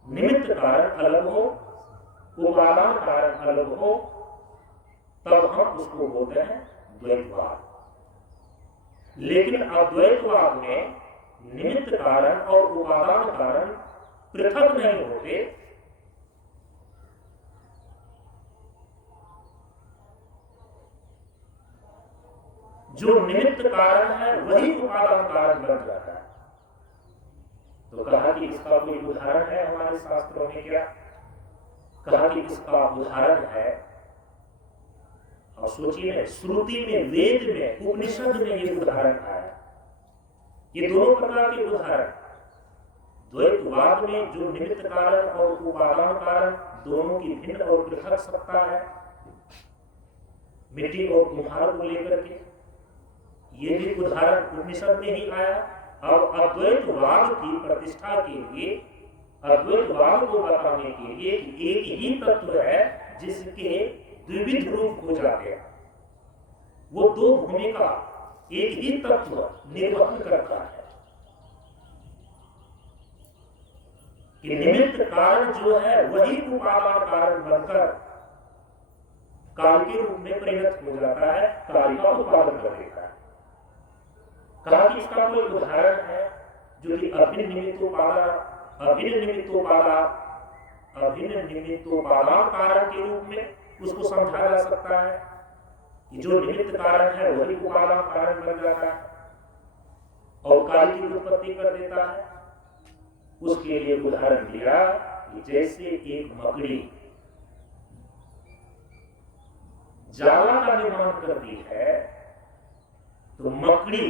निमित्त कारण अलग हो, उपादान कारण अलग हो, तब हम उसको बोलते हैं द्वैतवाद। लेकिन अद्वैतवाद में निमित्त कारण और उपादान कारण पृथक नहीं होते, जो निमित्त कारण है वही उपादान कारण बन जाता है। तो कहा कि इसका कोई उदाहरण है हमारे शास्त्रों में क्या? कहा कि इसका उदाहरण है, और सोचिए श्रुति में, वेद में, उपनिषद में ये उदाहरण आया। ये दोनों प्रकार के उदाहरण, द्वैतवाद में जो निमित्त कारण और उपादान कारण दोनों की भिन्न और पृथक सत्ता है, मिट्टी और कुम्हार को लेकर के, ये भी उदाहरण उपनिषद में ही आया। अब अद्वैतवाद की प्रतिष्ठा के लिए, अद्वैतवाद को बताने के लिए कि एक ही तत्व है जिसके द्विविध रूप हो जाते हैं, वो दो भूमिका एक ही तत्व निर्वहन करता है। कि निमित्त कारण जो है वही उपादान कारण बनकर काल के रूप में परिणत हो जाता है, कार्य का उत्पादन कर देता है। कहा कि इसका कोई उदाहरण है जो कि अभिन्न निमित्तोपादान कारण के रूप में उसको समझा जा सकता है कि जो निमित्त कारण है वही उपादान कारण बन जाता है और कार्य की उत्पत्ति कर देता है। उसके लिए उदाहरण दिया कि जैसे एक मकड़ी जाला का निर्माण करती है, तो मकड़ी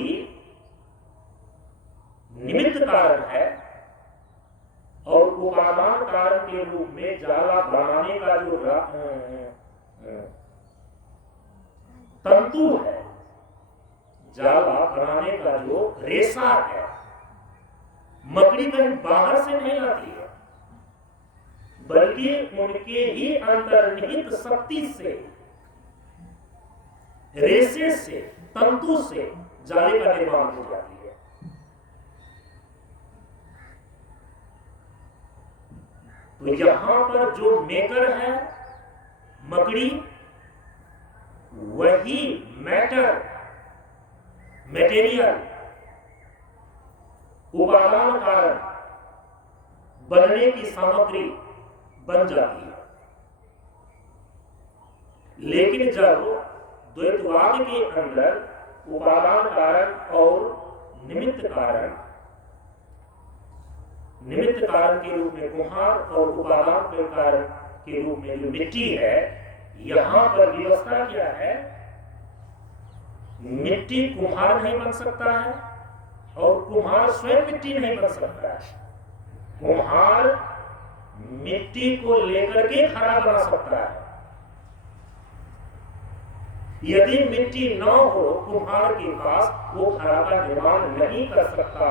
निमित्त कारण है और उपादान कारण के रूप में जाला बनाने का जो तंतु है, जाला बनाने का जो रेशा है, मकड़ी कहीं बाहर से नहीं आती है, बल्कि उनके ही अंतर्निहित शक्ति से, रेशे से, तंतु से जाले का निर्माण हो जाती है। तो यहां पर जो मेकर है मकड़ी, वही मैटर, मटेरियल, उपादान कारण बनने की सामग्री बन जाती है। लेकिन जब द्वैतवाद के अंदर उपादान कारण और निमित्त कारण के रूप में कुम्हार और उपादान के कारण के रूप में जो मिट्टी है, यहां पर व्यवस्था क्या है? मिट्टी कुम्हार नहीं बन सकता है और कुम्हार स्वयं मिट्टी नहीं बन सकता है। कुम्हार मिट्टी को लेकर के खड़ा बना सकता है। यदि मिट्टी न हो कुम्हार के पास, वो खड़ा का निर्माण नहीं कर सकता।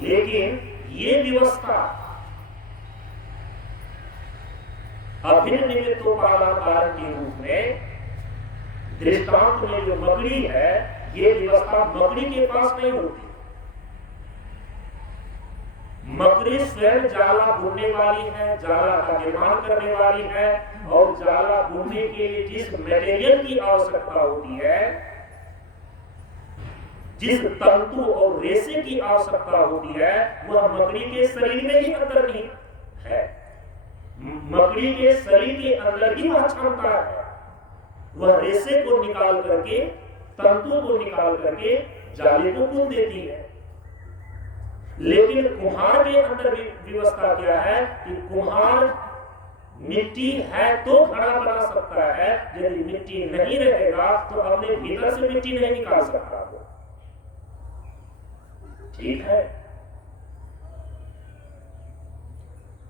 लेकिन ये व्यवस्था अभिन्न निमित्तोपादान कारण के रूप में दृष्टांत में जो मकड़ी है, ये व्यवस्था मकड़ी के पास नहीं होती। मकड़ी स्वयं जाला बुनने वाली है, जाला का निर्माण करने वाली है, और जाला बुनने के लिए जिस मटेरियल की आवश्यकता होती है, जिस तंतु और रेशे की आवश्यकता होती है, वह मकड़ी के शरीर में ही अंतर्निहित है। मकड़ी के शरीर के अंदर ही वह क्षमता है। वह रेशे को निकाल करके, तंतु को निकाल करके जाले को बुन देती है। लेकिन कुम्हार के अंदर व्यवस्था क्या है कि कुम्हार मिट्टी है तो घड़ा बना सकता है, यदि मिट्टी नहीं रहेगा तो अपने भीतर से मिट्टी नहीं निकाल सकता। ठीक है।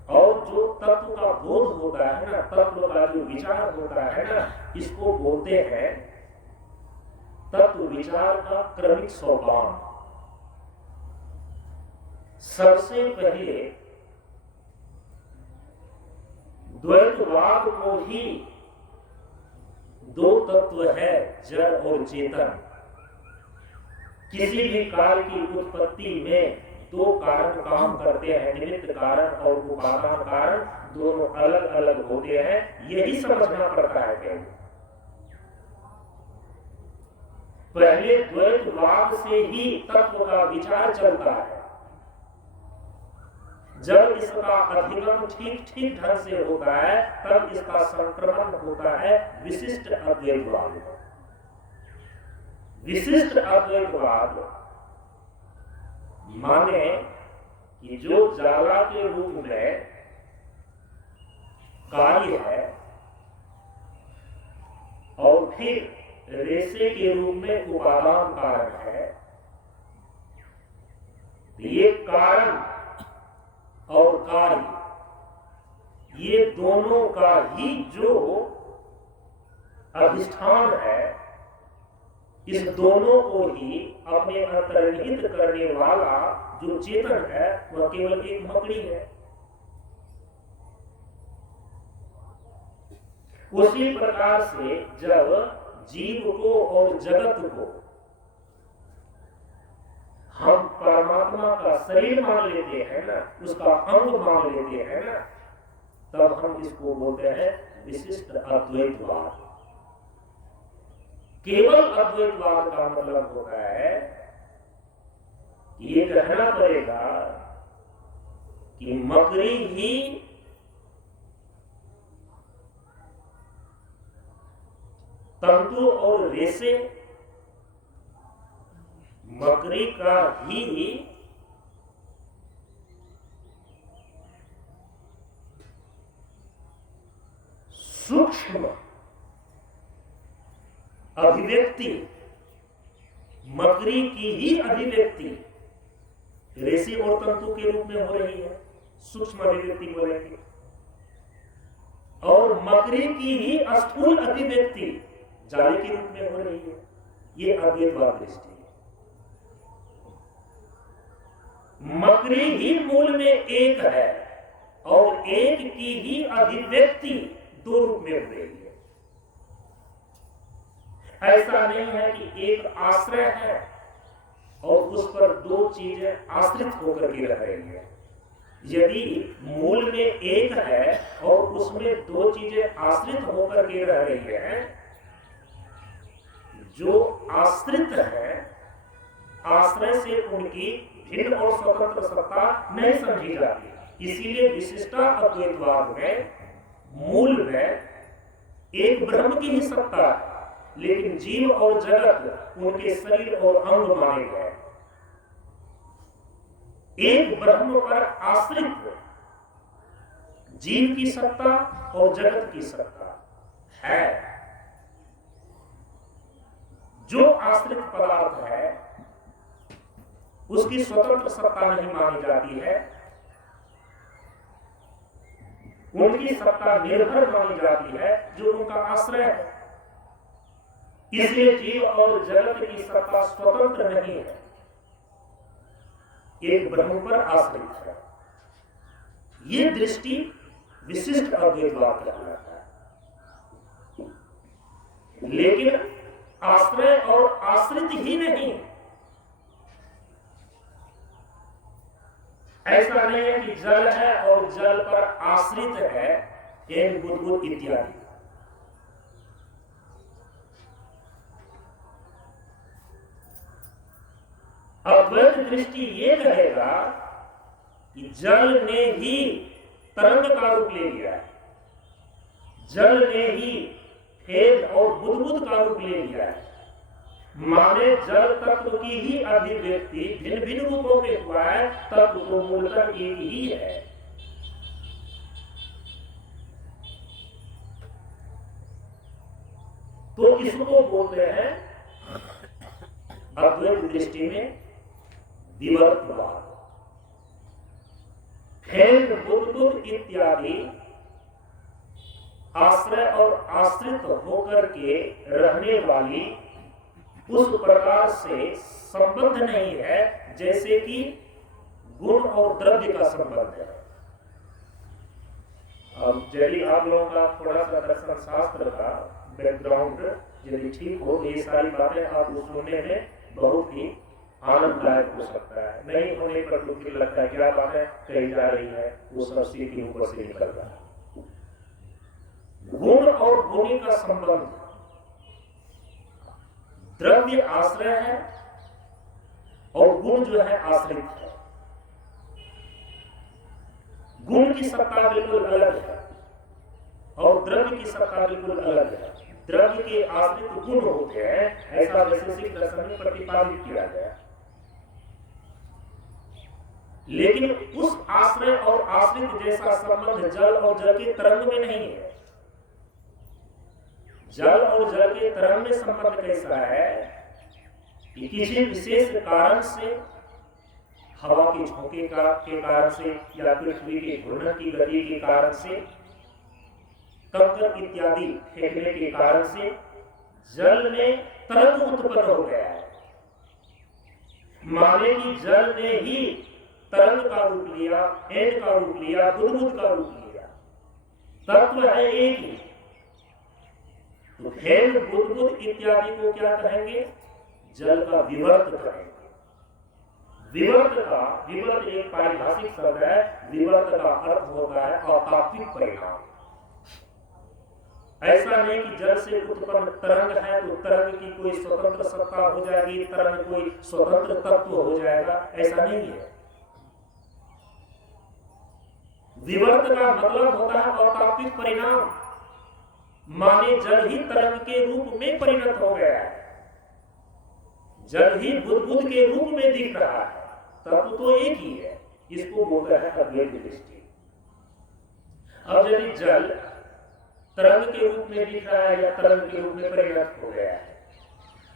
और जो तत्व का बोध होता है ना, तत्व का जो विचार होता है ना, इसको बोलते हैं तत्व विचार का क्रमिक सोपान। सबसे पहले द्वैतवाद को ही दो तत्व है, जड़ और चेतन। किसी भी काल की उत्पत्ति में दो कारण काम करते हैं, निमित्त कारण और उपादान कारण दोनों अलग अलग होते हैं। यही समझना पड़ता है। क्या पहले द्वैतवाद से ही तत्व का विचार चलता है। जब इसका अधिगम ठीक ढंग से होता है, तब इसका संक्रमण होता है विशिष्ट अद्वैतवाद। विशिष्ट अद्वैतवाद माने कि जो जाला के रूप में कार्य है और फिर रेशे के रूप में उपादान कारण है, ये कारण और कार्य, ये दोनों का ही जो अधिष्ठान है, इस दोनों को ही अपने अंतर्निहित करने वाला जो चेतन है, वह केवल एक मकड़ी है। उसी प्रकार से जब जीव को और जगत को हम परमात्मा का शरीर मान लेते हैं ना, उसका अंग मान लेते हैं ना, तब हम इसको बोलते हैं विशिष्ट अद्वैतवाद। केवल अद्वैतवाद का मतलब होता है कि ये कहना पड़ेगा कि मकड़ी ही तंतु और रेशे, मकड़ी का ही सूक्ष्म अभिव्यक्ति, मकड़ी की ही अभिव्यक्ति रेशे और तंतु के रूप में हो रही है, सूक्ष्म अभिव्यक्ति बोलेंगे। और मकड़ी की ही स्थूल अभिव्यक्ति जाले के रूप में हो रही है। ये अद्वैतवाद दृष्टि है। मकड़ी ही मूल में एक है और एक की ही अभिव्यक्ति दो रूप में हो रही है। ऐसा नहीं है कि एक आश्रय है और उस पर दो चीजें आश्रित होकर के रह रही है। यदि मूल में एक है और उसमें दो चीजें आश्रित होकर के रह रही है, जो आश्रित है आश्रय से उनकी भिन्न और स्वतंत्र सत्ता नहीं समझी जाती। इसीलिए विशिष्टा अद्वैतवाद में मूल में एक ब्रह्म की ही सत्ता है, लेकिन जीव और जगत उनके शरीर और अंग माने गए। एक ब्रह्म पर आश्रित जीव की सत्ता और जगत की सत्ता है। जो आश्रित पदार्थ है उसकी स्वतंत्र सत्ता नहीं मानी जाती है, उनकी सत्ता निर्भर मानी जाती है जो उनका आश्रय है। इसलिए जीव और जगत की सत्ता स्वतंत्र नहीं है, एक ब्रह्म पर आश्रित है। ये दृष्टि विशिष्ट अद्वैतवाद कहलाता है। लेकिन आश्रय और आश्रित ही नहीं, ऐसा नहीं है कि जल है और जल पर आश्रित है एक बुद्बुद इत्यादि। अद्वैत दृष्टि ये कहेगा कि जल ने ही तरंग का रूप ले लिया है, जल ने ही फेज और बुदबुद का रूप ले लिया है। माने जल तत्व की ही अभिव्यक्ति भिन्न भिन्न रूपों में हुआ है, तत्व तो मूलतः एक ही है। तो इसको बोलते हैं अद्वैत दृष्टि में विवर्तवाद। फेज बुदबुद इत्यादि आश्रय और आश्रित होकर के रहने वाली उस प्रकार से संबंध नहीं है जैसे कि गुण और द्रव्य का संबंध है। अब यदि आप लोगों का थोड़ा सा दर्शन शास्त्र का बैकग्राउंड यदि ठीक हो, ये सारी बातें आप सुनने में बहुत ही आनंददायक हो सकता है। नहीं होने पर तो फिर लगता है क्या बातें कही जा रही है, वो सब सीख के ऊपर से निकल रहा है। गुण और गुणी का संबंध, द्रव्य आश्रय है और गुण जो है आश्रित है। गुण की सत्ता बिल्कुल अलग है और द्रव्य की सत्ता बिल्कुल अलग है। द्रव्य के आश्रित गुण होते हैं, ऐसा वैशेषिक दर्शन में प्रतिपादित किया गया। लेकिन उस आश्रय और आश्रित जैसा संबंध जल और जल के तरंग में नहीं है। जल और जल के तरंग में संबंध कैसा है कि किसी विशेष कारण से, हवा के झोंके के कारण से या पृथ्वी के घूर्णन की गति के कारण से, कंकड़ इत्यादि फेंकने के कारण से जल में तरंग उत्पन्न हो गया है। माने कि जल ने ही तरंग का रूप लिया, एंड का रूप लिया, बुदबुद का रूप लिया। तत्व है एक ही। तो फेज बुदबुद इत्यादि को क्या कहेंगे? जल का विवर्त कहेंगे। विवर्त एक पारिभाषिक शब्द है। विवर्त का अर्थ होता है अतात्विक परिणाम। ऐसा नहीं कि जल से उत्पन्न तरंग है तो तरंग की कोई स्वतंत्र सत्ता हो जाएगी, तरंग कोई स्वतंत्र तत्व हो जाएगा, ऐसा नहीं है। विवर्त का मतलब होता है अतात्विक परिणाम। माने जल ही तरंग के रूप में परिणत हो गया है, जल ही बुदबुद के रूप में दिख रहा है, तत्व तो एक ही है। इसको बोलते हैं अद्वैत दृष्टि। अब यदि जल तरंग के रूप में दिख रहा है या तरंग के रूप में परिणत हो गया है,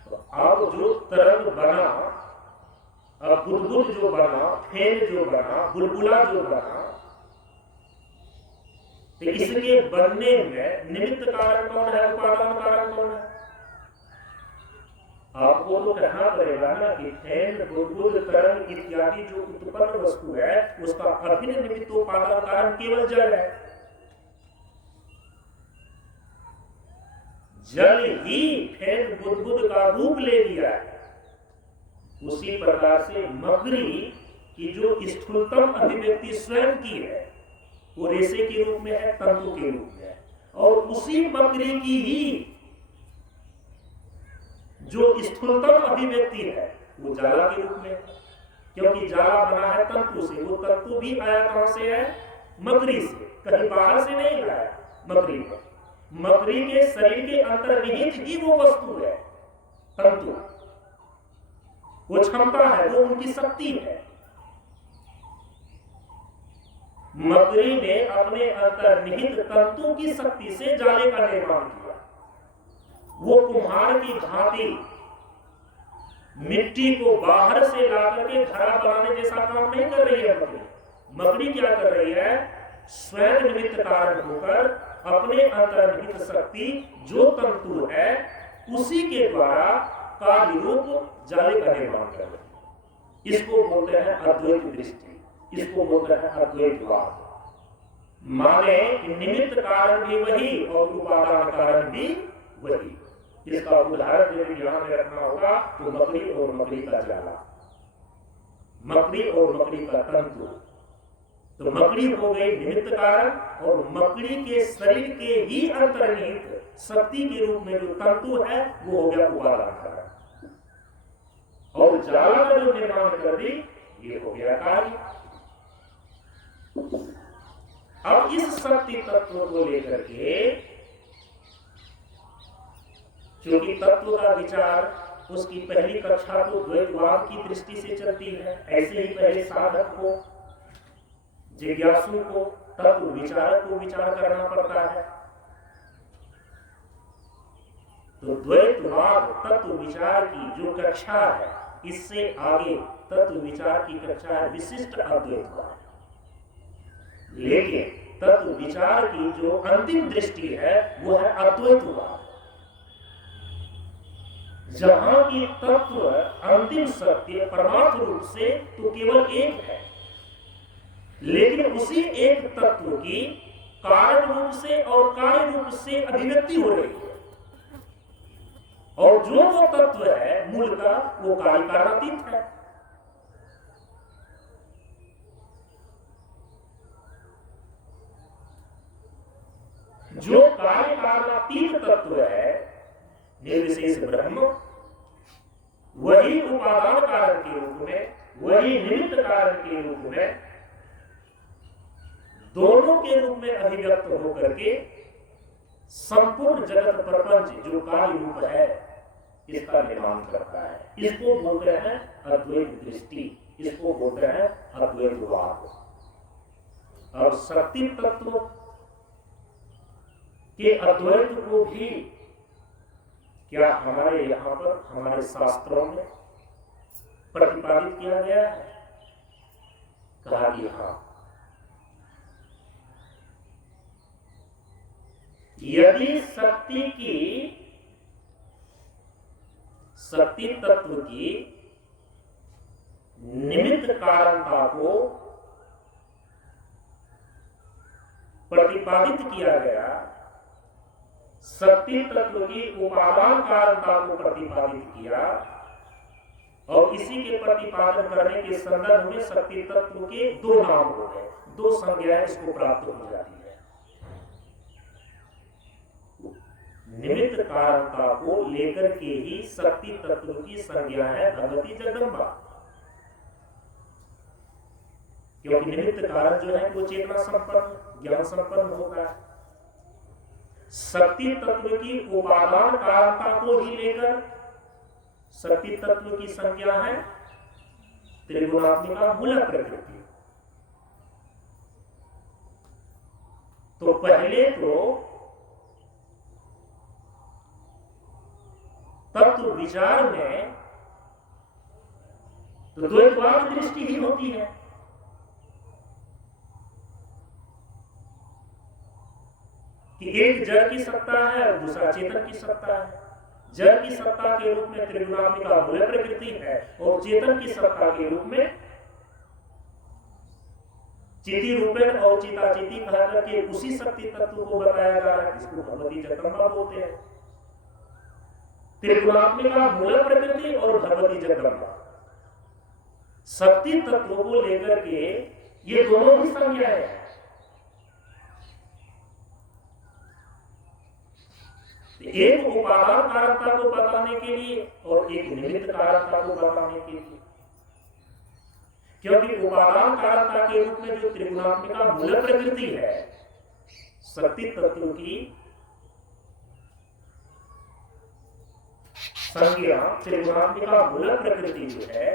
तो अब जो तरंग बना, अब बुदबुद जो बना, फेज जो बना, बुलबुला जो बना, तो इसके बनने में निमित्त कारण कौन है, उपादान कारण कौन है? आपको तो कहना पड़ेगा ना कि फेज, बुदबुद, तरंग इत्यादि जो उत्पन्न वस्तु है उसका अभिन्न निमित्त उपादान कारण केवल जल है। जल ही फेज बुदबुद का रूप ले लिया है। उसी प्रकार से मकड़ी की जो स्थूलतम अभिव्यक्ति स्वयं की है वो रेशे के रूप में है, तंतु के रूप में है। और उसी मकड़ी की ही जो स्थूलतम अभिव्यक्ति है वो जाला के रूप में, क्योंकि जाला बना है तंतु से। वो तंतु भी आया कहां से है? मकड़ी से, कहीं बाहर से नहीं आया। मकड़ी को, मकड़ी के शरीर के अंतर्निहित ही वो वस्तु है तंतु। वो क्षमता है, वो उनकी शक्ति है। मकड़ी ने अपने अंतर्निहित तंतु की शक्ति से जाले का निर्माण किया। वो कुम्हार की भांति मिट्टी को बाहर से लाकर के घड़ा बनाने जैसा काम नहीं कर रही है मकड़ी। मकड़ी क्या कर रही है? स्वयं निमित्त कारण होकर अपने अंतर्निहित शक्ति जो तंतु है उसी के द्वारा कार्य रूप जाले का निर्माण कर रही है। इसको बोलते हैं अद्वैत दृष्टि, इसको बोलते हैं अद्वैतवाद। माने निमित्त कारण भी वही और उपादान कारण भी वही। इसका उदाहरण यदि ध्यान में रखना होगा तो मकड़ी और मकड़ी का जाला, मकड़ी और मकड़ी का तंतु। तो मकड़ी हो गई निमित्त कारण और मकड़ी के शरीर के ही अंतर्निहित शक्ति के रूप में जो तंतु है वो हो गया उपादान कारण। और जाला का जो निर्माण कर दी ये हो गया कार्य। अब इस शक्ति तत्व को लेकर के, क्योंकि तत्व का विचार उसकी पहली कक्षा तो द्वैतवाद की दृष्टि से चलती है, ऐसे ही पहले साधक को, जिज्ञासु को, तत्व विचारक को विचार करना पड़ता है। तो द्वैतवाद तत्व विचार की जो कक्षा है, इससे आगे तत्व विचार की कक्षा है विशिष्ट अद्वैतवाद। लेकिन तत्व विचार की जो अंतिम दृष्टि है वो है अद्वैतवाद, जहां की तत्व अंतिम सत्य परमार्थ रूप से तो केवल एक है, लेकिन उसी एक तत्व की कारण रूप से और कार्य रूप से अभिव्यक्ति हो रही है। और जो वो तत्व है मूल का वो कार्य कारणातीत है। जो कार्य कारणातीत तत्व है निर्विशेष ब्रह्म, वही उपादान कारण के रूप में, वही निमित्त कारण के रूप में, दोनों के रूप में अभिव्यक्त होकर के संपूर्ण जगत प्रपंच जो कार्य रूप है इसका निर्माण करता है। इसको बोलते हैं अद्वैत दृष्टि, इसको बोलते हैं अद्वैतवाद। और शक्ति तत्व के अद्वैत को भी क्या हमारे यहाँ पर हमारे शास्त्रों में प्रतिपादित किया गया है? कहा कि हाँ, यदि शक्ति तत्व की निमित्त कारणता को प्रतिपादित किया गया, शक्ति तत्व की उपादान कारणता को प्रतिपादित किया, और इसी के प्रतिपादन करने के संदर्भ में शक्ति तत्व के दो नाम हो गए, दो संज्ञाएं इसको प्राप्त हो जाती है। निमित्त कारणता को लेकर के ही शक्ति तत्व की संज्ञा है भगवती जगदम्बा, क्योंकि निमित्त कारण जो है वो चेतना संपन्न, ज्ञान संपन्न होता है। शक्ति तत्व की उपादान कारणता को ही लेकर शक्ति तत्व की संज्ञा है त्रिगुणात्मिका मूल प्रकृति। तो पहले तो तत्व विचार में तो द्वैतवाद दृष्टि ही होती है। कि एक जड़ की सत्ता है और दूसरा चेतन की सत्ता है। जड़ की सत्ता के रूप में त्रिगुणात्मिका मूल प्रकृति है और चेतन की सत्ता के रूप में चिति रूपेण और चिताचिति कह करके उसी शक्ति तत्व को बताया जा रहा है, जिसको भगवती जगदम्बा बोलते हैं। त्रिगुणात्मिका मूल प्रकृति और भगवती जगदम्बा शक्ति तत्व को लेकर के ये दोनों ही संज्ञाएं हैं। एक उपादान कारकता को बताने के लिए और एक निमित्त कारकता को बताने के लिए। क्योंकि उपादान कारकता के रूप में जो त्रिगुणात्मिका मूल प्रकृति है, शक्ति तत्व की संज्ञा त्रिगुणात्मिका मूल प्रकृति जो है,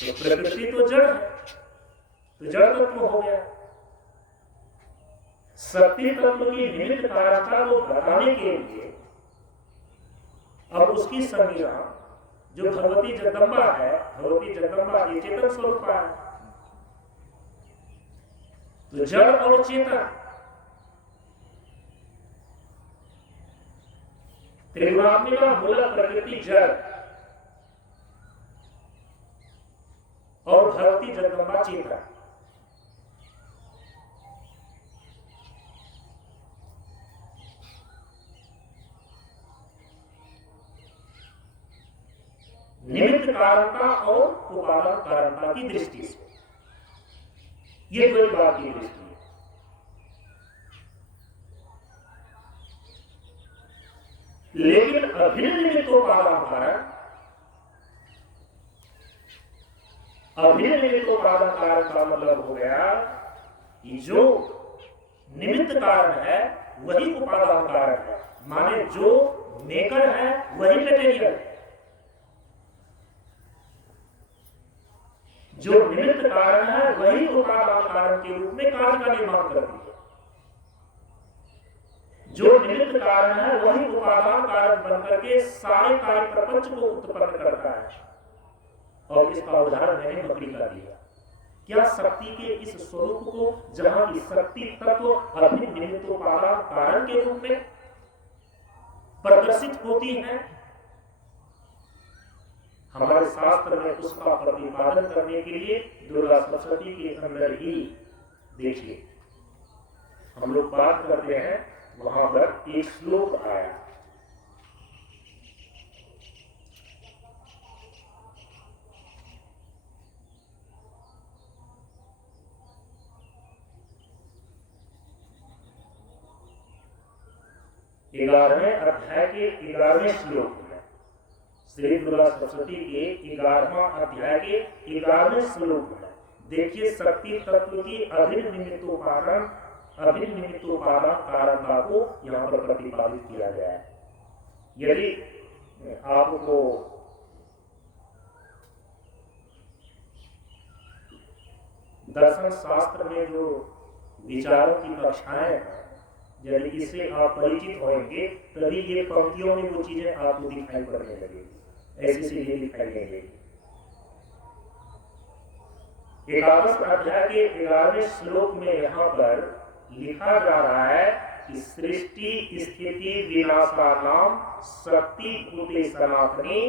तो प्रकृति तो जड़ है, तो जड़ तत्व हो गया। शक्ति तत्व की निमित्त कारकता को बताने के लिए अब उसकी संज्ञा जो भगवती जगदम्बा है, भगवती जगदम्बा ये चेतन स्वरूप है, तो जड़ और चेतन त्रिगुणात्मिका मूल प्रकृति जड़ और भगवती जगदम्बा चेतन। निमित्त कारणता और उपादान कारणता की दृष्टि से ये द्वैतवाद की दृष्टि है। लेकिन अभिन्न निमित्तोपादान कारण, अभिन्न निमित्तोपादान कारण का मतलब हो गया कि जो निमित्त कारण है वही उपादान कारण है, माने जो मेकर है वही मटेरियल है। जो निमित्त कारण है वही उपादान कारण के रूप में कार्य का निर्माण करती है। जो निमित्त कारण है वही उपादान कारण बनकर के सारे कार्य प्रपंच को उत्पन्न करता है। और इसका उदाहरण मैंने बकरी का दिया। क्या शक्ति के इस स्वरूप को, जहां की शक्ति तत्व अभिन्न निमित्तोपादान कारण के रूप में प्रदर्शित होती है, हमारे शास्त्र में उसका प्रतिपादन करने के लिए दुर्गा सप्तशती के अंदर ही देखिए, हम लोग बात करते हैं, वहां पर एक श्लोक आया, ग्यारहवें अध्याय के 11वें श्लोक में श्री दुर्गा सप्तशती के 11वां अध्याय के 11वें श्लोक में देखिए, शक्ति तत्व की अभिन्न निमित्तोपादान कारणता को यहाँ पर प्रतिपादित किया गया है। यदि आपको दर्शन शास्त्र में जो विचारों की कक्षाएं हैं, यदि इससे आप परिचित होंगे तभी ये पंक्तियों में वो चीजें आपको दिखाई पड़ने लगेगी, ऐसी सीधे दिखाई देंगे। 11वें अध्याय के 11वें श्लोक में यहाँ पर लिखा जा रहा है कि सृष्टि स्थिति विनाशानाम शक्ति भूते सनातनी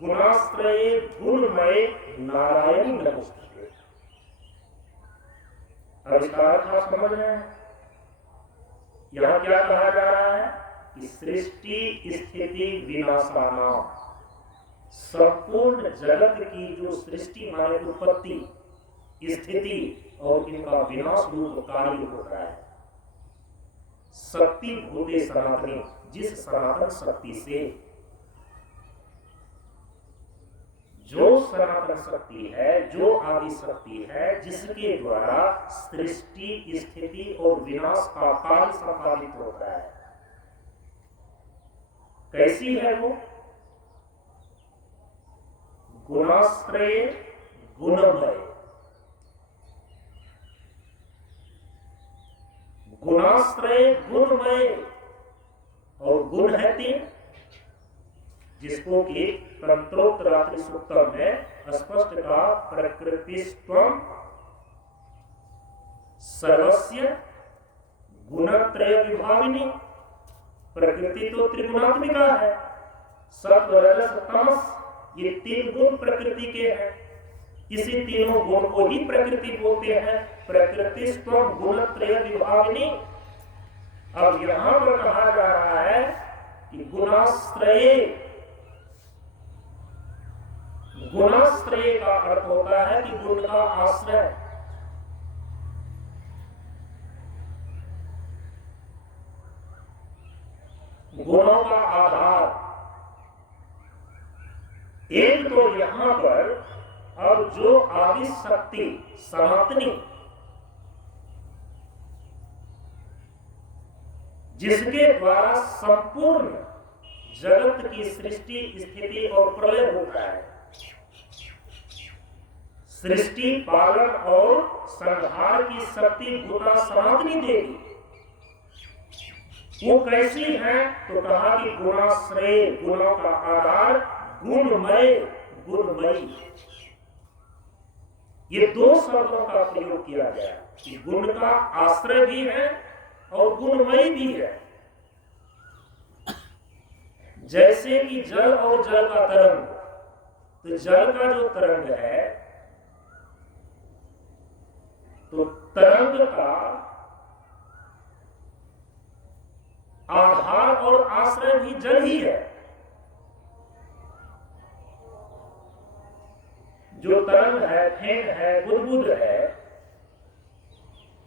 गुणाश्रये गुणमय नारायणी नमोस्तुते। अब इसका अर्थ आप समझ रहे हैं, यहां क्या कहा जा रहा है कि सृष्टि स्थिति विनाशानाम, संपूर्ण जगत की जो सृष्टि माने उत्पत्ति, स्थिति और इनका विनाश रूप कार्य होता है, शक्ति भूते सनातनी, जिस सनातन शक्ति से, जो सनातन शक्ति है, जो आदि शक्ति है, जिसके द्वारा सृष्टि स्थिति और विनाश का कार्य संपादित होता है। कैसी है वो? गुणाश्रय गुणमय, गुणाश्रय गुणमय, और गुण है 3, जिसको कि तंत्रोक्त रात्रि सूक्तम में स्पष्ट का प्रकृतिस्त्वं सर्वस्य गुणत्रय विभाविनी। प्रकृति तो त्रिगुणात्मिका है, सत्व रजस तमस, ये 3 गुण प्रकृति के हैं। इसी तीनों गुण को ही प्रकृति बोलते हैं, प्रकृतिस्त्वं गुणत्रय विभाविनी। अब यहां पर कहा जा रहा है कि गुणाश्रय, गुणाश्रय का अर्थ होता है कि गुण का आश्रय। दोनों का आधार। एक तो यहां पर अब जो आदि शक्ति सनातनी, जिसके द्वारा संपूर्ण जगत की सृष्टि, स्थिति और प्रलय होता है, सृष्टि, पालन और संहार की शक्ति भूता सनातनी देवी, वो कैसी है? तो कहा कि गुणाश्रय, गुणों का आधार, गुणमय, गुणमयी। ये दो शब्दों का प्रयोग किया गया कि गुण का आश्रय भी है और गुणमयी भी है। जैसे कि जल और जल का तरंग, तो जल का जो तरंग है, तो तरंग का आधार और आश्रय भी जल ही है। जो तरंग है, फेन है, बुदबुद है,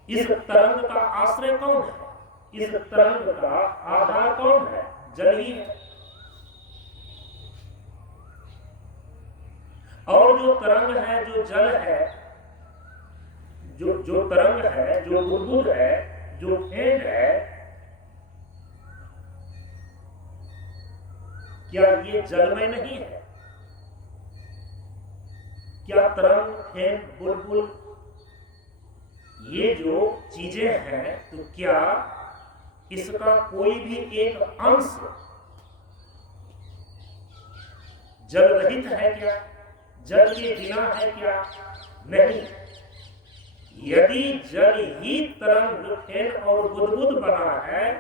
इस तरंग का आश्रय कौन है? इस तरंग का आधार कौन है? जल ही है। और जो तरंग है, जो जल है, जो तरंग है, जो बुदबुद है, जो फेन है, क्या ये जलमय नहीं है? क्या तरंग, फेन, बुलबुल, ये जो चीजें हैं, तो क्या इसका कोई भी एक अंश जल रहित है क्या? जल के बिना है क्या? नहीं। यदि जल ही तरंग, फेन और बुदबुद बना है,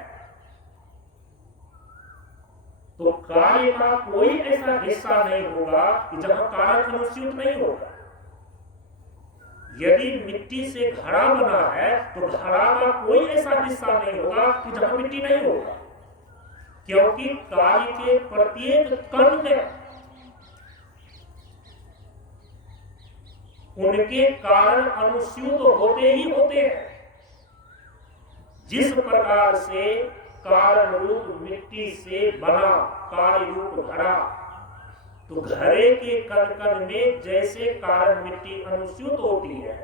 तो कार्य का कोई ऐसा हिस्सा नहीं होगा कि जहां कारक अनुस्यूत नहीं होगा। यदि मिट्टी से घड़ा बना है, तो घड़ा का कोई ऐसा हिस्सा नहीं होगा कि जहां मिट्टी नहीं होगा, क्योंकि कार्य के प्रत्येक कण में उनके कारण अनुस्यूत होते ही होते हैं। जिस प्रकार से कारण रूप मिट्टी से बना कार्य रूप घड़ा, तो घड़े के कण कण में जैसे कारण मिट्टी अनुस्यूत होती है,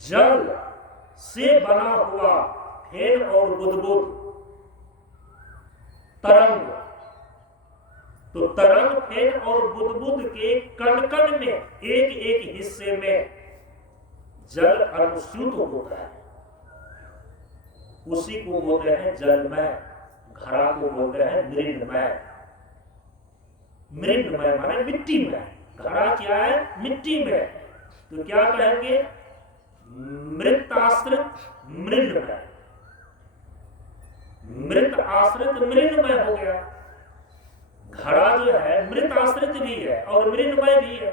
जल से बना हुआ फेन और बुदबुद तरंग, तो तरंग, फेन और बुदबुद के कण कण में, एक एक हिस्से में जल अनुस्यूत होता है। उसी को बोलते हैं जलमय। घड़ा को बोलते हैं मृण्मय। मृण्मय माने मिट्टी में। घड़ा क्या है? मिट्टी में। तो क्या कहेंगे? मृत आश्रित मृण्मय। मृत आश्रित मृण्मय हो गया। घड़ा जो है मृत आश्रित भी है और मृण्मय भी है।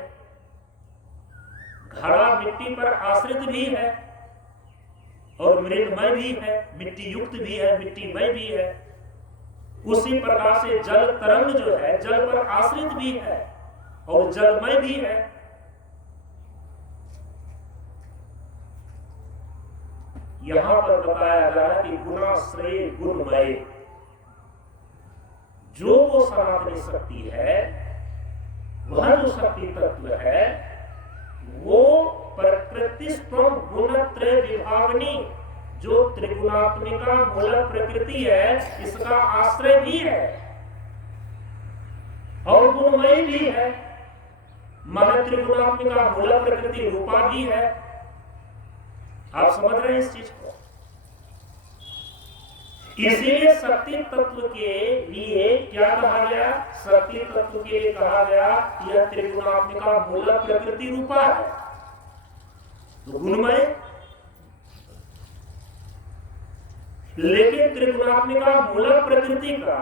घड़ा मिट्टी पर आश्रित भी है और मृण्मय भी है, मिट्टी युक्त भी है, मिट्टीमय भी है। उसी प्रकार से जल तरंग जो है जल पर आश्रित भी है और जलमय भी है। यहां पर बताया जा रहा है कि गुणाश्रय गुणमय, जो वो सनातनी शक्ति है, वह जो शक्ति तत्व है, वो प्रकृति स्वयं गुणत्रय विभावनी, जो त्रिगुणात्मिका मूल प्रकृति है, इसका आश्रय भी है और गुणमय भी है। मन त्रिगुणात्मिका मूल प्रकृति रूपा भी है। आप समझ रहे हैं इस चीज को? इसीलिए शक्ति तत्व के लिए क्या कहा गया? शक्ति तत्व के लिए कहा गया यह त्रिगुणात्मिका मूल प्रकृति रूपा है, तो गुणमय। लेकिन त्रिगुणात्मिका मूल प्रकृति का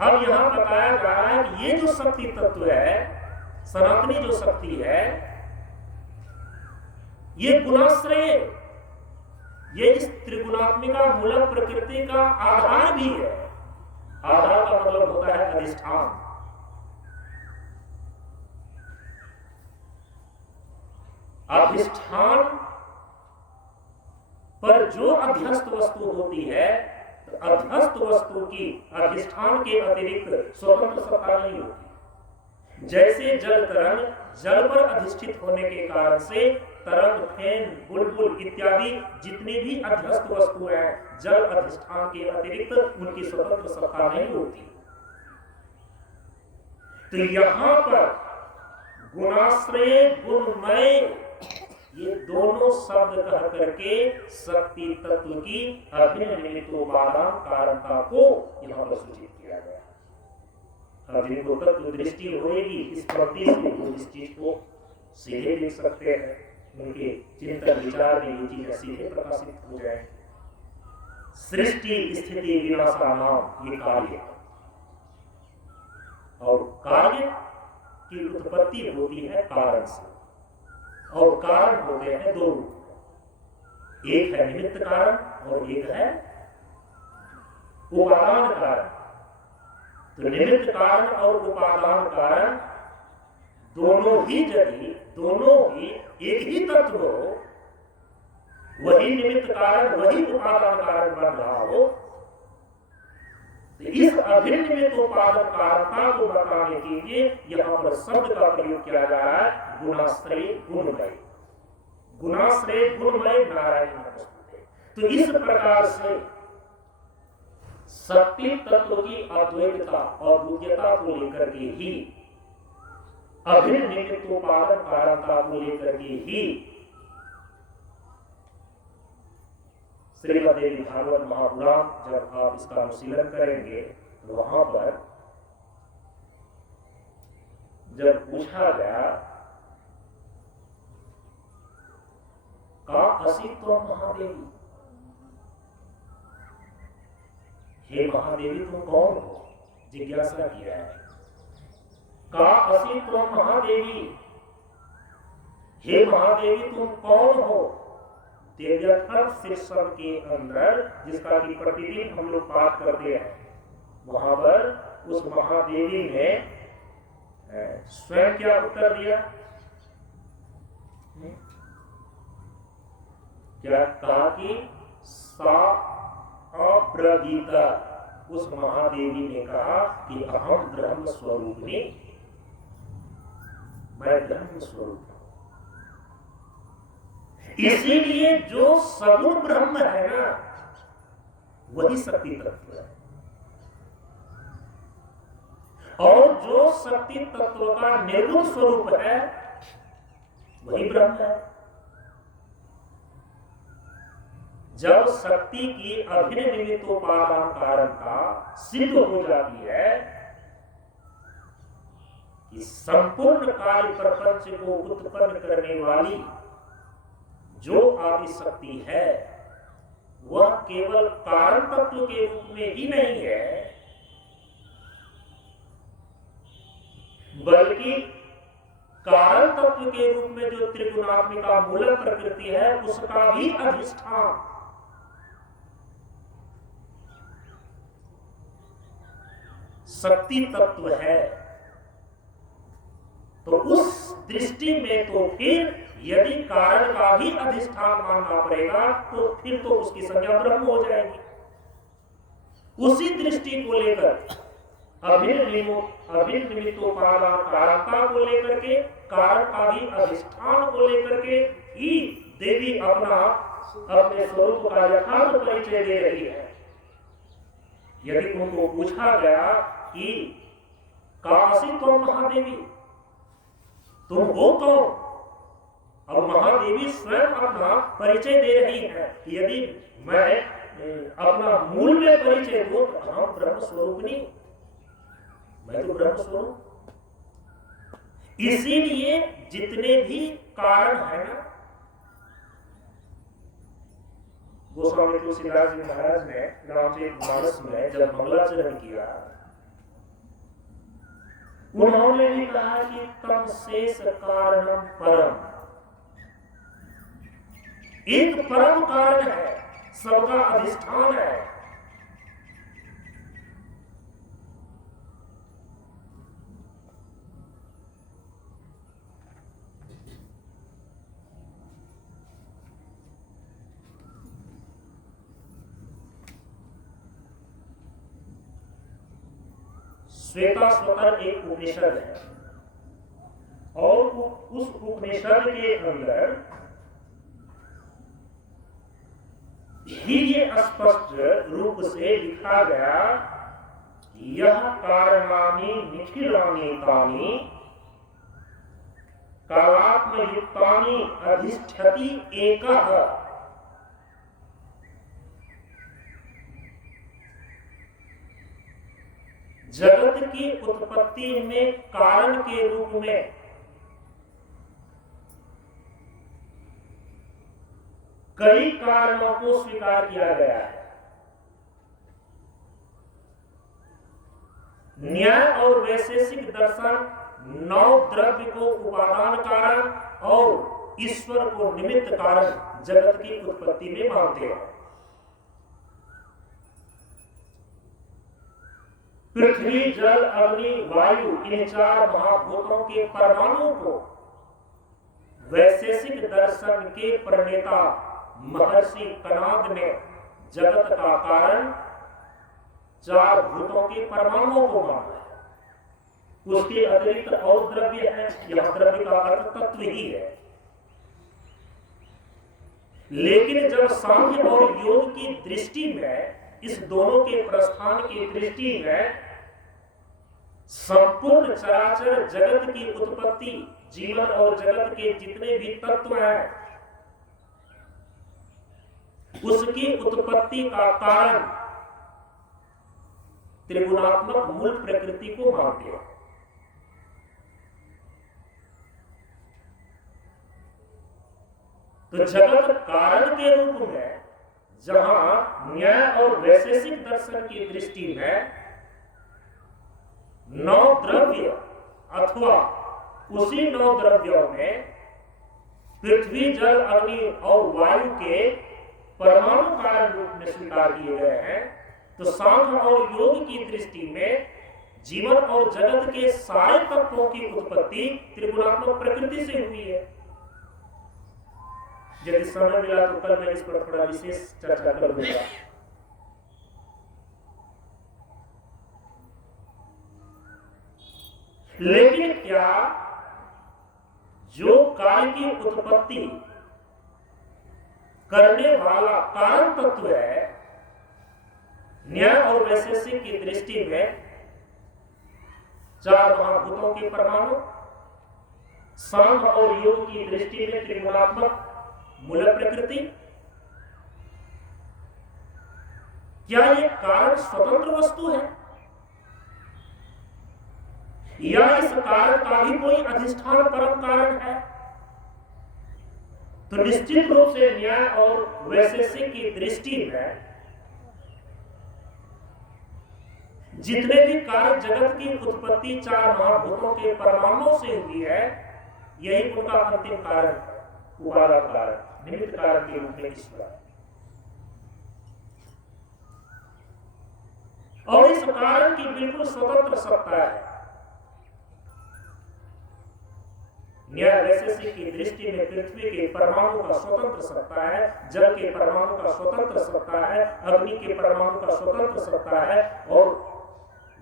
अब यहां बताया जा रहा है कि ये जो शक्ति तत्व है, सनातनी जो शक्ति है, ये गुणाश्रय, ये इस त्रिगुणात्मिका मूल प्रकृति का आधार भी है। आधार का मतलब होता है अधिष्ठान। अधिष्ठान पर जो अध्यस्त वस्तु होती है, तो अध्यस्त वस्तु की अधिष्ठान के अतिरिक्त स्वतंत्र सत्ता नहीं होती। जैसे जल तरंग जल पर अधिष्ठित होने के कारण से तरंग, फेन, बुलबुल इत्यादि जितनी भी अध्यस्त वस्तुएं हैं, जल अधिष्ठान के अतिरिक्त उनकी स्वतंत्र सत्ता नहीं होती। तो यहां पर गुणाश्रय, गुणमय, ये दोनों शब्द कह करके शक्ति तत्व की अभिन्न निमित्तोपादान कारणता को यहां पर सूचित किया गया। अब जिनको तत्व दृष्टि होगी इस पंक्ति से वो इस चीज को सीधे देख सकते हैं, उनके चिंतन विचार में ये चीजें सीधे प्रकाशित हो जाए। सृष्टि स्थिति विनाशानाम, ये कार्य, और कार्य की उत्पत्ति होती है कारण से, और कारण होते हैं दो रूप, एक है निमित्त कारण और एक है उपादान कारण। तो निमित्त कारण और उपादान कारण दोनों ही यदि एक ही तत्व हो, वही निमित्त कारण वही उपादान कारण बन रहा हो, तो इस अभिन्न निमित्तोपादान कारणता को बताने के लिए यहां पर शब्द का प्रयोग किया जा रहा है गुणाश्रय गुणमय। गुणाश्रय गुणमय नारायण नमस्ते। तो इस प्रकार से शक्ति तत्व की अद्वैतता और द्वितीयता को लेकर के ही, अभिन्न निमित्तोपादान कारणता को लेकर के ही श्रीमद्देवी भागवत महापुराण जब आप इसका अनुशीलन करेंगे तो वहां पर जब पूछा गया का असित्व महादेवी, हे महादेवी तुम कौन हो, जिज्ञासा किया है। का असित्व महादेवी, हे महादेवी तुम कौन हो। तेजथर्थ शीर्षक के अंदर जिसका की प्रतिदिन हम लोग पाठ करते हैं, वहां पर उस महादेवी ने स्वयं क्या उत्तर दिया, क्या कहा कि सा अब्रवीता, उस महादेवी ने कहा कि अहम ब्रह्म स्वरूपिणी, मैं ब्रह्म स्वरूप। इसीलिए जो सगुण ब्रह्म है ना, वही शक्ति तत्व है, और जो शक्ति तत्व का निर्गुण स्वरूप है वही ब्रह्म है। जब शक्ति की अभिन्न निमित्तोपादान कारणता सिद्ध हो जाती है कि संपूर्ण कार्य प्रपंच को उत्पन्न करने वाली जो आदि शक्ति है, वह केवल कारण तत्व के रूप में ही नहीं है, बल्कि कारण तत्व के रूप में जो त्रिगुणात्मिका मूल प्रकृति है उसका भी अधिष्ठान शक्ति तत्व है। तो उस दृष्टि में तो फिर यदि कारण का भी अधिष्ठान मानना पड़ेगा तो फिर तो उसकी संज्ञा ब्रह्म हो जाएगी। उसी दृष्टि को लेकर अभिन्न निमित्तोपादान कारणता को लेकर के, कारण का भी अधिष्ठान को लेकर के ही देवी अपने स्वरूप का यथार्थ परिचय दे रही है। यदि उनको पूछा गया कि काशी तो महादेवी तुम हो कौन, और महादेवी स्वयं अपना परिचय दे रही है कि यदि मैं अपना मूल में परिचय दूं तो हम ब्रह्म स्वरूपिणी, मैं तो ब्रह्म स्वरूप। इसीलिए जितने भी कारण है ना, गोस्वामी तुलसीदास जी महाराज ने रामचरितमानस में जब मंगलाचरण किया, उन्होंने भी कहा कि तम शेष कारणम परम, एक परम कारण है, सबका अधिष्ठान है। श्वेताश्वतर एक उपनिषद है और उस उपनिषद के अंदर ही ये स्पष्ट रूप से लिखा गया, यह कारणानि निखिलानि तानि कालात्मयुक्तानि अधिष्ठति एकः। जगत की उत्पत्ति में कारण के रूप में कई कारणों को स्वीकार किया गया है। न्याय और वैशेषिक दर्शन नौ द्रव्य को उपादान कारण और ईश्वर को निमित्त कारण जगत की उत्पत्ति में मानते हैं। पृथ्वी, जल, अग्नि, वायु, इन चार महाभूतों के परमाणुओं को वैशेषिक दर्शन के प्रणेता महर्षि कणाद ने जगत का कारण चार भूतों के परमाणुओं को माना है। उसके अतिरिक्त और द्रव्य है, यह द्रव्य का अर्थ तत्व ही है। लेकिन जब सांख्य और योग की दृष्टि में, इस दोनों के प्रस्थान की दृष्टि में संपूर्ण चराचर जगत की उत्पत्ति, जीवन और जगत के जितने भी तत्व हैं, उसकी उत्पत्ति का कारण त्रिगुणात्मक मूल प्रकृति को मानते हैं। तो जगत कारण के रूप में जहां न्याय और वैशेषिक दर्शन की दृष्टि में नौ द्रव्य अथवा उसी नौ द्रव्यों में पृथ्वी, जल, अग्नि और वायु के परमाणु कारण रूप में स्वीकार किए गए हैं, तो सांख्य और योग की दृष्टि में जीवन और जगत के सारे तत्वों की उत्पत्ति त्रिगुणात्मक प्रकृति से हुई है। यदि समय मिला तो कल मैं इस पर थोड़ा विशेष चर्चा कर दूंगा। लेकिन क्या जो कार्य की उत्पत्ति करने वाला कारण तत्व है, न्याय और वैशेषिक की दृष्टि में चार महाभूतों के परमाणु, सांख्य और योग की दृष्टि में त्रिगुणात्मक मूल प्रकृति, क्या ये कारण स्वतंत्र वस्तु है या इस कारण का भी कोई अधिष्ठान परम कारण है? तो निश्चित रूप से न्याय और वैशेषिक की दृष्टि में जितने भी कार्य जगत की उत्पत्ति चार महाभूतों के परमाणुओं से हुई है, यही उनका अंतिम कारण है, उपादान कारण, निमित्त कारण के रूप में ईश्वर। और इस कारण की बिल्कुल स्वतंत्र सत्ता है। न्याय वैशेषिक की दृष्टि में पृथ्वी के परमाणु का स्वतंत्र सत्ता है, जल के परमाणु का स्वतंत्र सत्ता है, अग्नि के परमाणु का स्वतंत्र सत्ता है और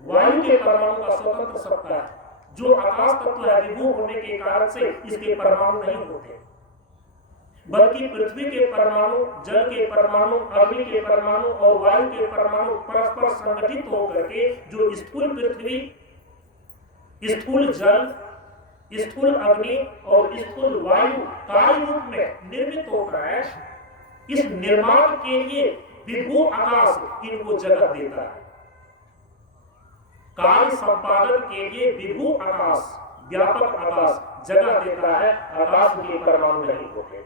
वायु के परमाणु का स्वतंत्र सत्ता है। जो आकाश तत्व है, विभू होने के कारण से इसके परमाणु नहीं होते, बल्कि पृथ्वी के परमाणु, जल के परमाणु, अग्नि के परमाणु और वायु के परमाणु परस्पर संगठित होकर के जो स्थूल पृथ्वी, स्थूल जल, स्थूल अग्नि और स्थूल वायु कार्य रूप में निर्मित होता है, इस निर्माण के लिए विभू आकाश इनको जगह देता है। कार्य संपादन के लिए विभू आकाश, व्यापक आकाश जगह देता है, आकाश के परमाणु नहीं होते।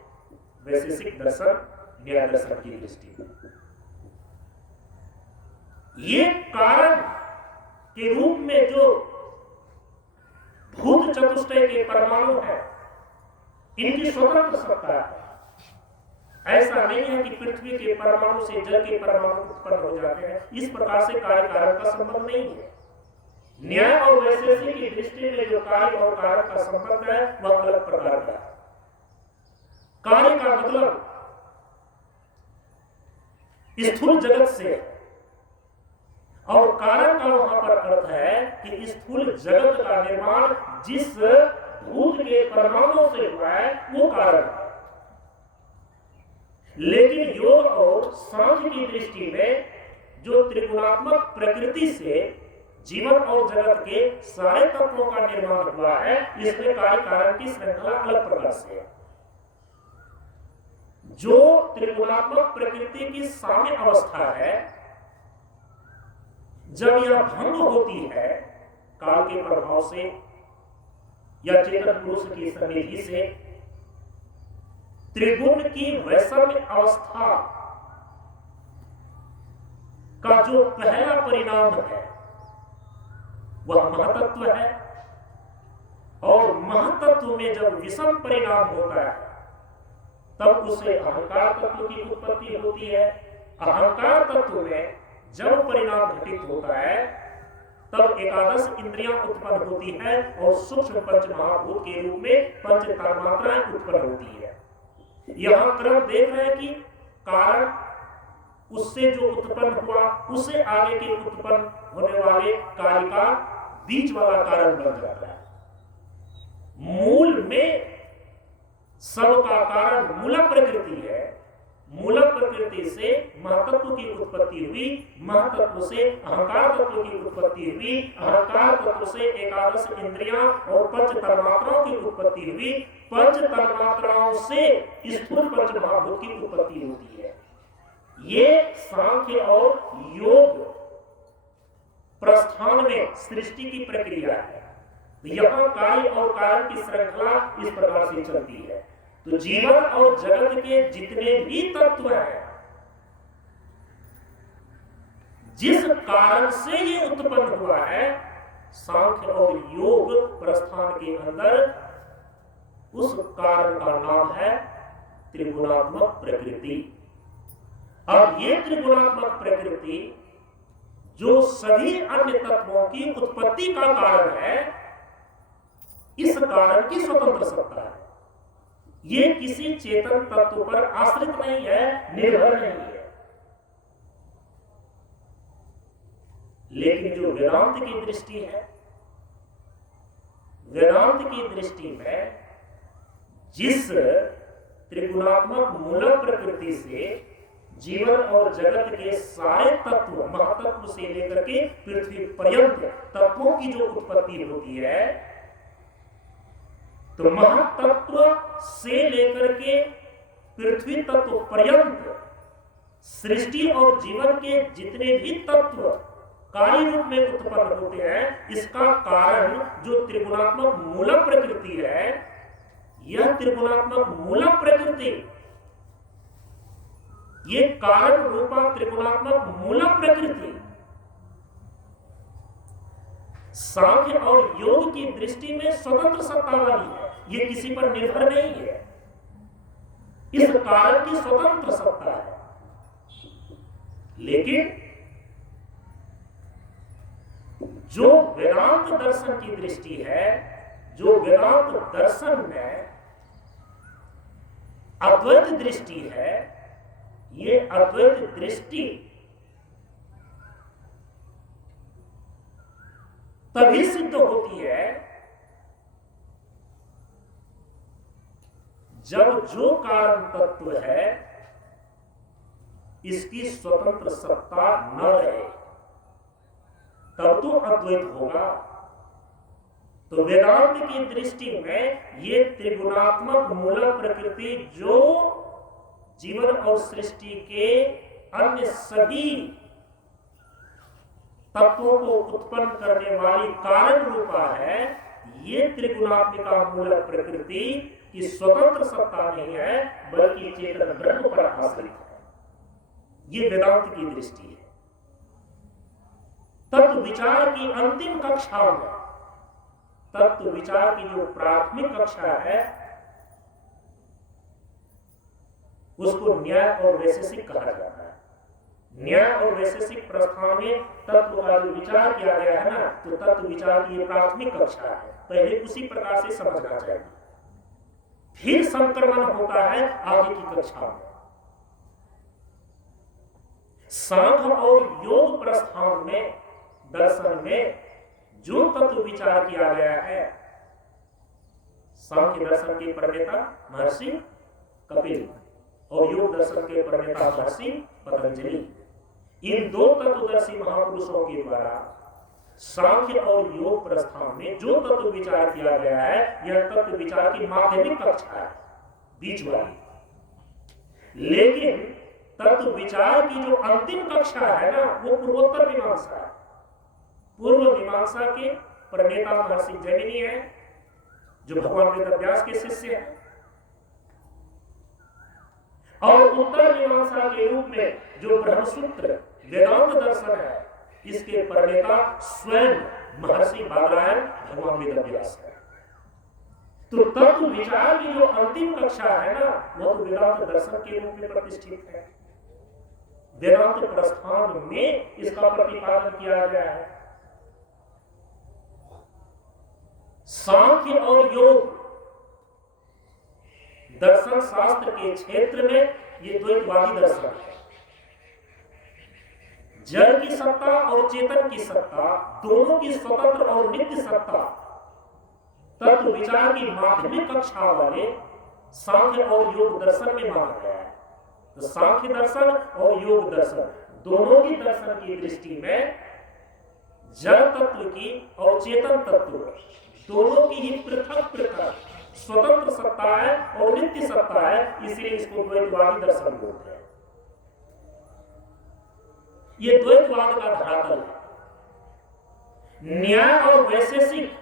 वैशेषिक दर्शन, न्याय दर्शन की दृष्टि में ये कारण के रूप में जो भूत चतुष्टय के परमाणु है, इनकी स्वतंत्र सत्ता है। ऐसा नहीं है कि पृथ्वी के परमाणु से जल के परमाणु उत्पन्न हो जाते हैं, इस प्रकार से कार्य कारण का संबंध नहीं है। न्याय और वैशेषिक की दृष्टि में जो कार्य और कारण का संबंध है वह अलग प्रकार का है। कार्य का मतलब स्थूल जगत से और कारण का वहां पर अर्थ है कि स्थूल जगत का निर्माण जिस भूत के परमाणु से हुआ है वो कारण है। लेकिन योग और सांख्य की दृष्टि में जो त्रिगुणात्मक प्रकृति से जीवन और जगत के सारे तत्वों का निर्माण हुआ है, इसमें कार्य कारण की श्रृंखला अलग प्रकार से है। जो त्रिगुणात्मक प्रकृति की साम्य अवस्था है, जब यह भंग होती है काल के प्रभाव से या चेतन पुरुष की सन्निधि से, त्रिगुण की वैषम्य अवस्था का जो पहला परिणाम है वह महतत्व है। और महतत्व में जब विषम परिणाम होता है तब उसे अहंकार तत्व की उत्पत्ति होती है। अहंकार तत्व में जब परिणाम घटित होता है तब एकादश इंद्रियां उत्पन्न होती है और सूक्ष्म पंच महाभूत के रूप में पंच तन्मात्राएं उत्पन्न होती है। यहां क्रम देख रहे हैं कि कारण उससे जो उत्पन्न हुआ उससे आगे के उत्पन्न होने वाले कार्य का बीच वाला कारण बन जाता है। मूल में सबका कारण मूल प्रकृति है। मूल प्रकृति से महतत्व की उत्पत्ति हुई, महतत्व से अहंकार तत्व की उत्पत्ति हुई, अहंकार तत्व से एकादश इंद्रियां और पंच तन्मात्राओं की उत्पत्ति हुई, पंच तन्मात्राओं से स्थूल पंच महाभूत की उत्पत्ति होती है। ये सांख्य और योग प्रस्थान में सृष्टि की प्रक्रिया है। यहां कार्य और कारण की श्रृंखला इस प्रकार से चलती है। तो जीवन और जगत के जितने भी तत्व हैं, जिस कारण से ये उत्पन्न हुआ है, सांख्य और योग प्रस्थान के अंदर उस कारण का नाम है त्रिगुणात्मक प्रकृति। अब ये त्रिगुणात्मक प्रकृति जो सभी अन्य तत्वों की उत्पत्ति का कारण है, इस कारण की स्वतंत्र सत्ता है। ये किसी चेतन तत्व पर आश्रित नहीं है, निर्भर नहीं है। लेकिन जो वेदांत की दृष्टि है, वेदांत की दृष्टि में जिस त्रिगुणात्मक मूल प्रकृति से जीवन और जगत के सारे तत्व, महातत्व से लेकर के पृथ्वी पर्यंत तत्वों की जो उत्पत्ति होती है, तो महातत्व से लेकर के पृथ्वी तत्व पर्यंत सृष्टि और जीवन के जितने भी तत्व कार्य रूप में उत्पन्न होते हैं, इसका कारण जो त्रिगुणात्मक मूल प्रकृति है, यह त्रिगुणात्मक मूल प्रकृति, ये कारण रूपा त्रिगुणात्मक मूल प्रकृति सांख्य और योग की दृष्टि में स्वतंत्र सत्ता वाली है। ये किसी पर निर्भर नहीं है, इस कारण की स्वतंत्र सत्ता है। लेकिन जो वेदांत दर्शन की दृष्टि है, जो वेदांत दर्शन में अद्वैत दृष्टि है, ये अद्वैत दृष्टि तभी सिद्ध होती है जब जो कारण तत्व है इसकी स्वतंत्र सत्ता न रहे, तब तो अद्वैत होगा। तो वेदांत की दृष्टि में ये त्रिगुणात्मक मूल प्रकृति जो जीवन और सृष्टि के अन्य सभी तत्वों को उत्पन्न करने वाली कारण रूपा है, ये त्रिगुणात्मिका मूल प्रकृति की स्वतंत्र सत्ता नहीं है, बल्कि चेतन ब्रह्म पर आश्रित है। ये वेदांत की दृष्टि है। तत्व विचार की अंतिम कक्षा में, तत्व विचार की जो प्राथमिक कक्षा है, उसको न्याय और वैशेषिक कहा जाता है। न्याय और वैशेषिक प्रस्थान में तत्व का जो विचार किया गया है ना, तो तत्व विचार की प्राथमिक कक्षा है, पहले उसी प्रकार से समझना चाहिए। फिर संक्रमण होता है आगे की कक्षा में। सांख्य और योग प्रस्थान में, दर्शन में जो तत्व विचार किया गया है, सांख्य दर्शन के प्रणेता महर्षि कपिल और योग दर्शन के प्रणेता महर्षि पतंजलि, इन दो तत्वदर्शी महापुरुषों के द्वारा सांख्य और योग प्रस्थान में जो तत्व विचार किया गया है, यह तत्व विचार की माध्यमिक कक्षा है, बीच वाली। लेकिन तत्व विचार की जो अंतिम कक्षा है ना, वो पूर्वोत्तर मीमांसा है। पूर्व मीमांसा के प्रणेता महर्षि जैमिनी है, जो भगवान वेदव्यास के शिष्य हैं, और उत्तर मीमांसा के रूप में जो ब्रह्मसूत्र वेदांत दर्शन है, इसके प्रणेता स्वयं महर्षि बादरायण भगवान वेदव्यास है। तो तत्व विचार की जो अंतिम कक्षा है ना, वो तो वेदांत दर्शन के रूप में प्रतिष्ठित है। वेदांत प्रस्थान में इसका प्रतिपादन किया गया है। सांख्य और योग दर्शन शास्त्र के क्षेत्र में ये द्वैतवादी दर्शन है। जड़ की सत्ता और चेतन की सत्ता, दोनों की स्वतंत्र और नित्य सत्ता तत्व विचार की माध्यमिक कक्षा वाले सांख्य और योग दर्शन में माना गया है। तो सांख्य दर्शन और योग दर्शन दोनों की दर्शन की दृष्टि में जड़ तत्व की और चेतन तत्व दोनों की ही पृथक पृथक स्वतंत्र सत्ता है और नित्य सत्ता है, इसलिए इसको द्वैतवादी दर्शन बोलते हैं। ये द्वैतवाद का धरातल है। न्याय और वैशेषिक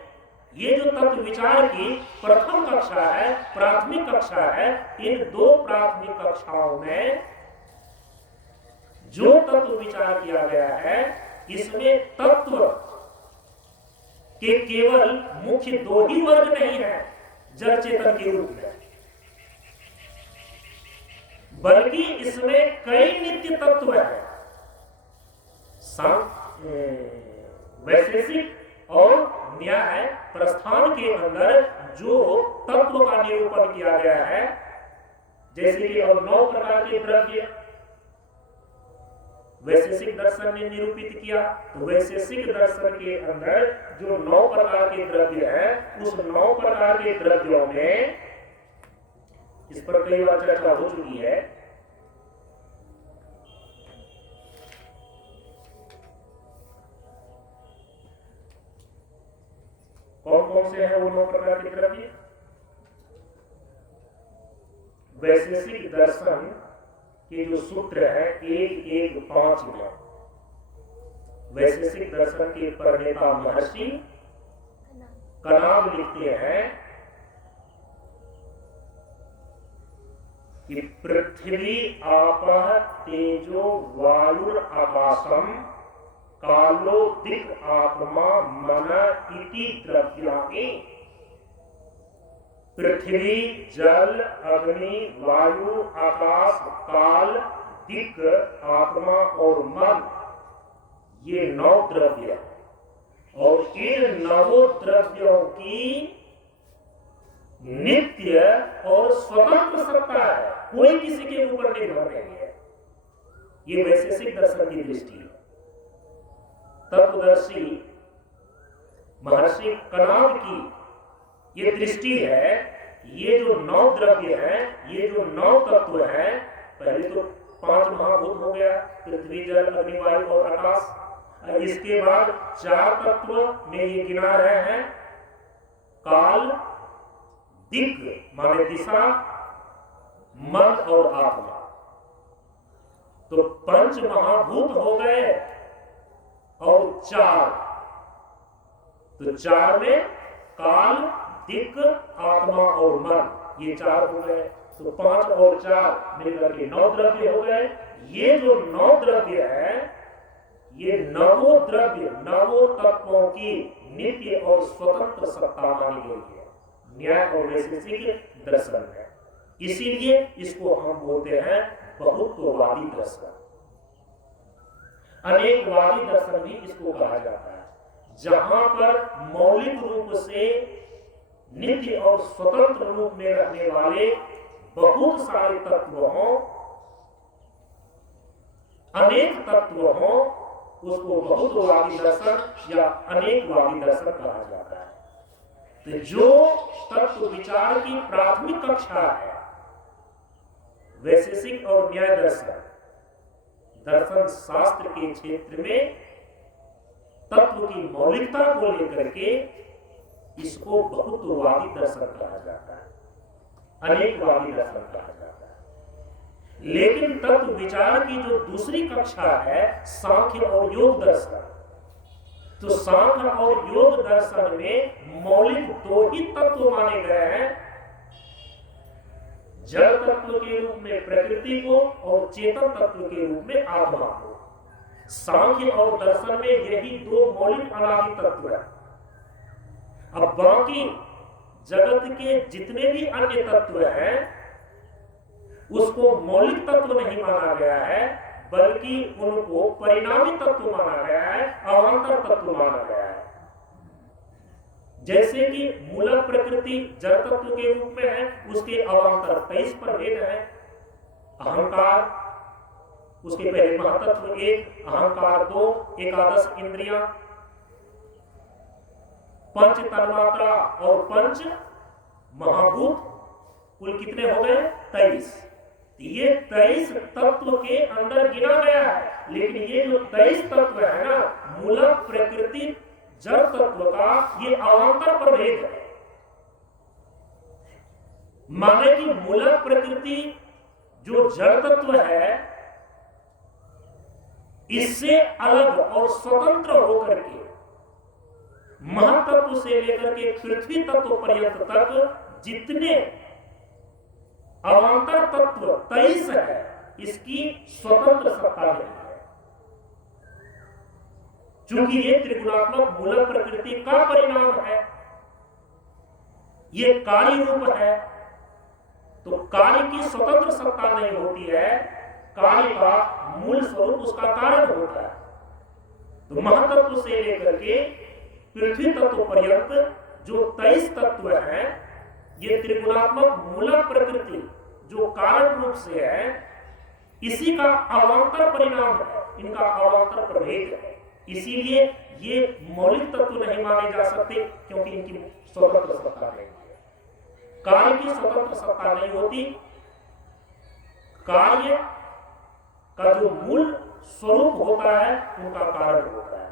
ये जो तत्व विचार की प्रथम कक्षा है, प्राथमिक कक्षा है, इन दो प्राथमिक कक्षाओं में जो तत्व विचार किया गया है, इसमें तत्व के केवल मुख्य दो ही वर्ग नहीं है जड़ चेतन के रूप में, बल्कि इसमें कई नित्य तत्व है। वैशेषिक और न्याय प्रस्थान के अंदर जो तत्व का निरूपण किया गया है, जैसे कि और 9 प्रकार के द्रव्य वैशेषिक दर्शन ने निरूपित किया, तो वैशेषिक दर्शन के अंदर जो 9 प्रकार के द्रव्य हैं, उस 9 प्रकार के द्रव्यों में, इस पर कई बार चर्चा हो चुकी है, कौन कौन से हैं वो 9 प्रकार के द्रव्य? वैशेषिक दर्शन के जो सूत्र है 1-1-5 में, वैशेषिक दर्शन के प्रणेता महर्षि कनाब लिखते हैं कि पृथ्वी आपः तेजो वायुर आकाशम कालो दिक् आत्मा मन इति द्रव्याणि। पृथ्वी, जल, अग्नि, वायु, आकाश, काल, दिक्, आत्मा और मन, ये 9 द्रव्य, और इन 9 द्रव्यों की नित्य और स्वतंत्र सत्ता है, कोई किसी के ऊपर निर्भर नहीं है। ये वैशेषिक दर्शन की दृष्टि है। तत्वदर्शी महर्षि कनाद की ये दृष्टि है। ये जो 9 द्रव्य हैं, ये जो 9 तत्व हैं, पहले तो 5 महाभूत हो गया, पृथ्वी, जल, अग्नि, वायु और आकाश। इसके बाद 4 तत्व में ये गिना रहे हैं, काल, दिक् माने दिशा, मन और आत्मा। तो 5 महाभूत हो गए और 4, तो 4 में काल, दिक्, आत्मा और मन, ये 4 हो गए। तो 5 और 4 मिलकर के 9 द्रव्य हो गए। ये जो 9 द्रव्य है, ये 9 द्रव्य 9 तत्वों की नित्य और स्वतंत्र सत्ता मानी गई है। न्याय और वैशेषिक दर्शन है, इसीलिए इसको हम बोलते हैं बहुत्ववादी दर्शन। अनेकवादी दर्शन भी इसको कहा जाता है, जहां पर मौलिक रूप से नित्य और स्वतंत्र रूप में रहने वाले बहुत सारे तत्व हों, अनेक तत्व हो उसको बहुत्ववादी दर्शन या अनेकवादी दर्शन कहा जाता है। तो जो तत्व विचार की प्राथमिक कक्षा है, वैशेषिक और न्याय दर्शन, दर्शन शास्त्र के क्षेत्र में तत्व की मौलिकता को लेकर के इसको बहुत्ववादी दर्शन कहा जाता है, अनेकवादी दर्शन कहा जाता है। लेकिन तत्व विचार की जो दूसरी कक्षा है सांख्य और योग दर्शन, तो सांख्य और योग दर्शन में मौलिक दो ही तत्व माने गए हैं, जड़ तत्व के रूप में प्रकृति को और चेतन तत्व के रूप में आत्मा को। सांख्य और दर्शन में यही दो मौलिक अनादि तत्व है। अब बाकी जगत के जितने भी अन्य तत्व हैं उसको मौलिक तत्व नहीं माना गया है, बल्कि उनको परिणामी तत्व माना गया है, अवांतर तत्व माना गया है। जैसे कि मूलक प्रकृति जड़ तत्व के रूप में है, उसके अवांतर 23 प्रभेद है। अहंकार, उसके पहले महातत्व 1, अहंकार 2, एकादश इंद्रियां, पंच तन्मात्रा और पंच महाभूत, कुल कितने हो गए? 23। ये 23 तत्व के अंदर गिना गया है। लेकिन ये जो 23 तत्व है ना, मूलक प्रकृति जड़ तत्व का ये अवांतर प्रभेद है। माने कि मूलक प्रकृति जो जड़ तत्व है इससे अलग और स्वतंत्र होकर के महातत्व से लेकर के पृथ्वी तत्व पर्यंत तक जितने अवांतर तत्व 23 है, इसकी स्वतंत्र सत्ता है। चूंकि ये त्रिगुणात्मक मूलक प्रकृति का परिणाम है, ये कार्य रूप है, तो कार्य की स्वतंत्र सत्ता नहीं होती है, कार्य का मूल स्वरूप उसका कारण होता है। तो महातत्व से लेकर के पृथ्वी तत्व पर्यंत जो 23 तत्व हैं, ये त्रिगुणात्मक मूलक प्रकृति जो कारण रूप से है, इसी का अवांतर परिणाम है, इनका अवांतर प्रभेद है। इसीलिए ये मौलिक तत्व नहीं माने जा सकते, क्योंकि इनकी स्वतंत्र सत्ता नहीं है। कार्य की स्वतंत्र सत्ता नहीं होती, कार्य का जो मूल स्वरूप होता है उनका कारण होता है।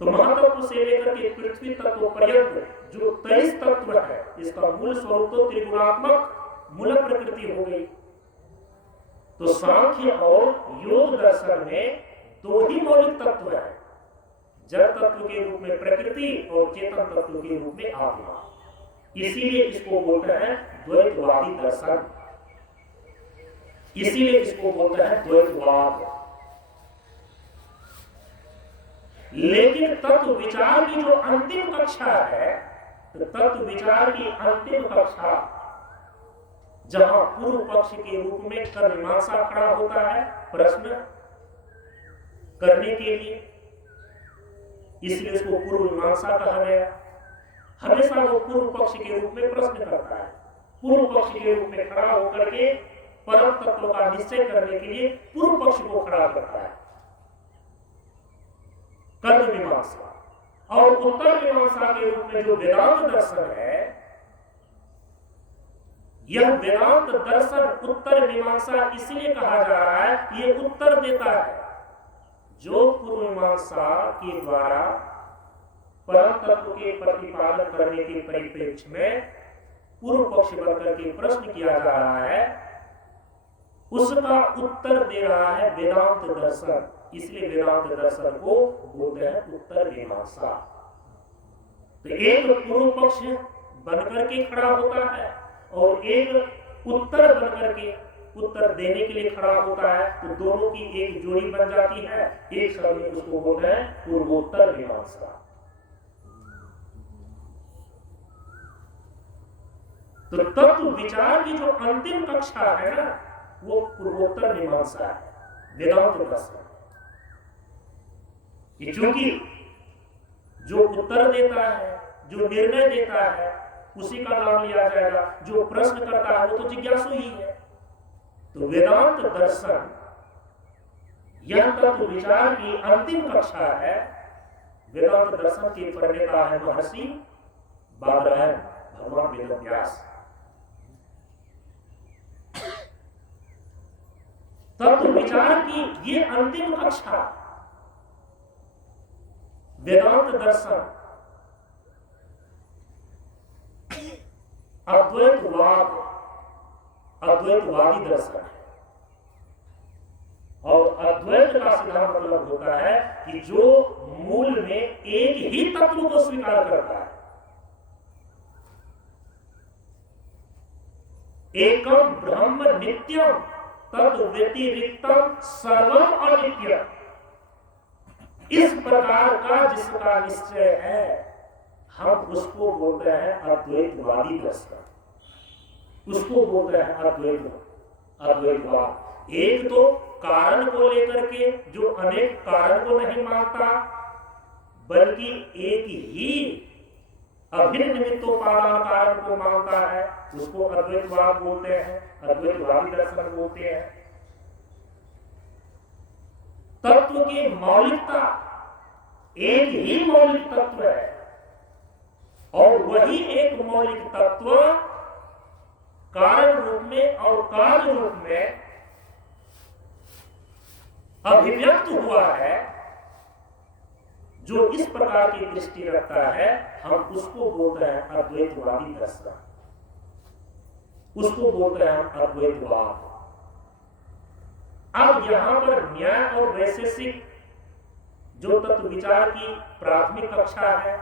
तो महातत्व से लेकर के पृथ्वी तत्व पर्यंत जो 23 तत्व है, इसका मूल स्वरूप तो त्रिगुणात्मक मूलक प्रकृति हो गई। तो सांख्य और योग दर्शन में दो ही मौलिक तत्व है, जड़ तत्व के रूप में प्रकृति और चेतन तत्व के रूप में आत्मा। इसीलिए इसको बोलते हैं द्वैतवादी दर्शन, इसीलिए इसको बोलते हैं द्वैतवाद। लेकिन तत्व विचार की जो अंतिम कक्षा है, तो तत्व विचार की अंतिम कक्षा जहां पूर्व पक्ष के रूप में कर्म मीमांसा खड़ा होता है प्रश्न करने के लिए, इसलिए इसको पूर्व मीमांसा कहा गया। हमेशा वो पूर्व पक्ष के रूप में प्रश्न करता है, पूर्व पक्ष के रूप में खड़ा होकर के परम तत्व का निश्चय करने के लिए पूर्व पक्ष को खड़ा करता है, कर्म मीमांसा। और उत्तर मीमांसा के रूप में जो वेदांत दर्शन है, यह वेदांत दर्शन उत्तर मीमांसा इसलिए कहा जा रहा है, ये उत्तर देता है जो पूर्व मीमांसा के द्वारा परम तत्व के प्रतिपादन करने के परिप्रेक्ष्य में पूर्व पक्ष बनकर के प्रश्न किया जा रहा है, उसका उत्तर दे रहा है वेदांत दर्शन। इसलिए वेदांत दर्शन को बोलते हैं उत्तर मीमांसा। तो एक पूर्व पक्ष बनकर के खड़ा होता है और एक उत्तर बनकर के उत्तर देने के लिए खड़ा होता है, तो दोनों की एक जोड़ी बन जाती है। एक शब्द में उसको बोलते हैं पूर्वोत्तर मीमांसा। तो तत्व विचार की जो अंतिम कक्षा है ना, वो पूर्वोत्तर मीमांसा है, वेदांत दर्शन। क्योंकि जो उत्तर देता है, जो निर्णय देता है, उसी का नाम लिया जाएगा। जो प्रश्न करता है वो तो जिज्ञासु ही है। तो वेदांत दर्शन यह तत्व विचार की अंतिम कक्षा है। वेदांत दर्शन के प्रणेता है महर्षि बादरायण भगवान वेदव्यास। तत्व विचार की ये अंतिम कक्षा वेदांत दर्शन अद्वैतवादी दर्शन है। और अद्वैत का सीधा मतलब होता है कि जो मूल में एक ही तत्व को स्वीकार करता है। एकम ब्रह्म नित्यम तद व्यतिरिक्तम सर्वम अनित्यम। इस प्रकार का जिसका निश्चय है हम उसको बोलते हैं अद्वैतवादी दर्शन, उसको बोलते हैं अद्वैतवाद। एक तो कारण को लेकर के जो अनेक कारण को नहीं मानता बल्कि एक ही अभिन्न निमित्तोपादान कारण को मानता है, उसको अद्वैतवाद बोलते हैं, अद्वैतवादी दर्शन बोलते हैं। तत्व की मौलिकता एक ही मौलिक तत्व है और वही एक मौलिक तत्व कारण रूप में और कार्य रूप में अभिव्यक्त हुआ है। जो इस प्रकार की दृष्टि रखता है हम उसको बोलते हैं अद्वैतवादी दर्शन, उसको बोलते हैं अद्वैतवाद। अब यहां पर न्याय और वैशेषिक जो तत्व विचार की प्राथमिक कक्षा है,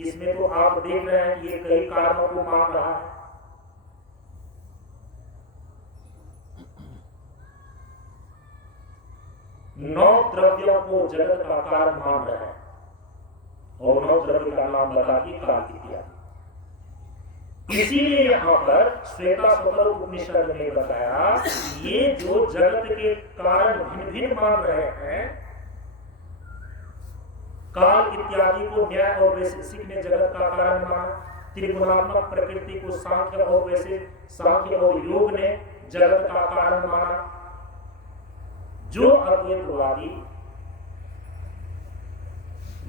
इसमें तो आप देख रहे हैं कि ये कई कारणों को मान रहा है। नौ द्रव्यों को जगत का कारण मान रहे हैं और नौ द्रव्य का नाम बता के काल इत्यादि। इसीलिए यहाँ पर श्वेताश्वतर उपनिषद ने बताया ये जो जगत के कारण भिन्न भिन्न मान रहे हैं, काल इत्यादि को न्याय और वैशेषिक ने जगत का कारण माना, त्रिगुणात्मक प्रकृति को सांख्य और योग ने जगत का कारण माना। जो अद्वैतवादी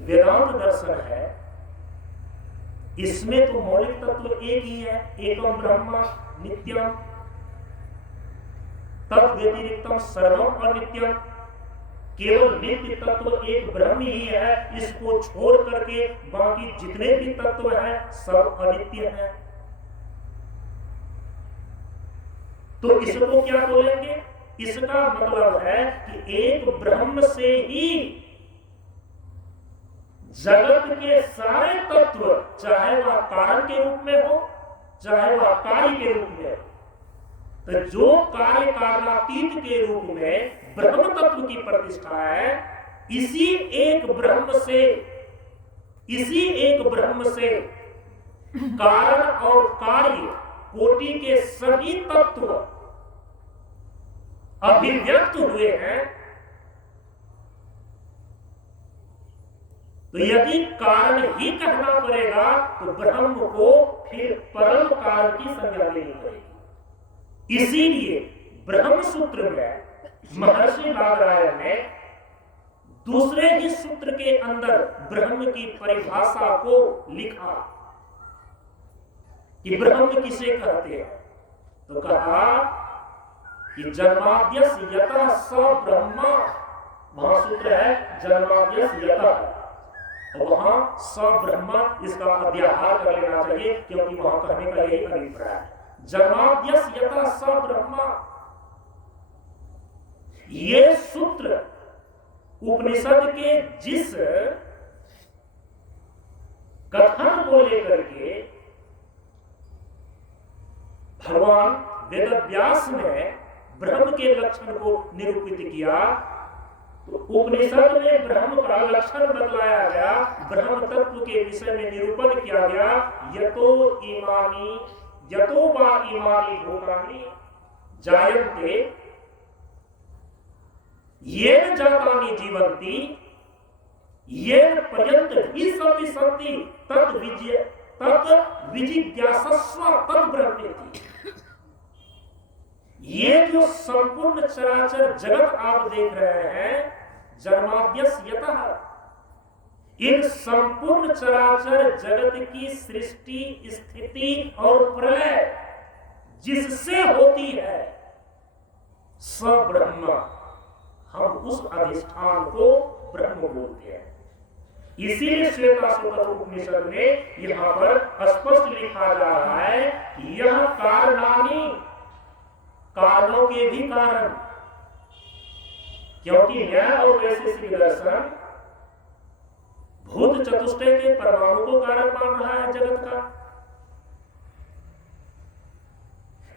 वेदांत दर्शन है इसमें तो मौलिक तत्व एक ही है, एकम ब्रह्म नित्यम तद व्यतिरिक्तम सर्वम अनित्यम। केवल नित्य तत्व एक ब्रह्म ही है, इसको छोड़ करके बाकी जितने भी तत्व हैं सब अनित्य हैं। तो इसको क्या बोलेंगे? इसका मतलब है कि एक ब्रह्म से ही जगत के सारे तत्व, चाहे वह कारण के रूप में हो चाहे वह कार्य के रूप में हो, तो जो कार्य कारणातीत के रूप में ब्रह्म तत्व की प्रतिष्ठा है, इसी एक ब्रह्म से कारण और कार्य कोटि के सभी तत्व अभिव्यक्त हुए हैं। तो यदि कारण ही कहना पड़ेगा तो ब्रह्म को फिर परम कारण की संज्ञा लेनी पड़ेगी। इसीलिए ब्रह्म सूत्र में महर्षि बादरायण ने दूसरे ही सूत्र के अंदर ब्रह्म की परिभाषा को लिखा कि ब्रह्म किसे कहते हैं। तो कहा कि जन्माद्यस यतः स ब्रह्म, वहां सूत्र है जन्माद्यस यतः, और वहां स ब्रह्म इसका अध्याहार कर लेना चाहिए क्योंकि वहां कहने का यही अभिप्राय है। जन्माद्यस यतः स ब्रह्म, ये सूत्र उपनिषद के जिस कथन को लेकर के भगवान वेदव्यास ने ब्रह्म के लक्षण को निरूपित किया, तो उपनिषद में ब्रह्म का लक्षण बतलाया गया, ब्रह्म तत्व के विषय में निरूपण किया गया। यतो वा इमानि भूतानि जायन्ते येन जातानि जीवन्ति येन पर्यन्त हि सन्ति तत् विजिज्ञासस्व तत् ब्रह्मेति। ये जो संपूर्ण चराचर जगत आप देख रहे हैं, जन्माद्यस्य यतः, इन संपूर्ण चराचर जगत की सृष्टि, स्थिति और प्रलय जिससे होती है, स ब्रह्म, हम उस अधिष्ठान को ब्रह्म बोलते हैं। इसीलिए श्वेताश्वतर उपनिषद में यहां पर स्पष्ट लिखा जा रहा है कि यह कारणानि, कारणों के भी कारण, क्योंकि न्याय और वैशेषिक दर्शन भूत चतुष्टय के परमाणु को कारण मान रहा है जगत का।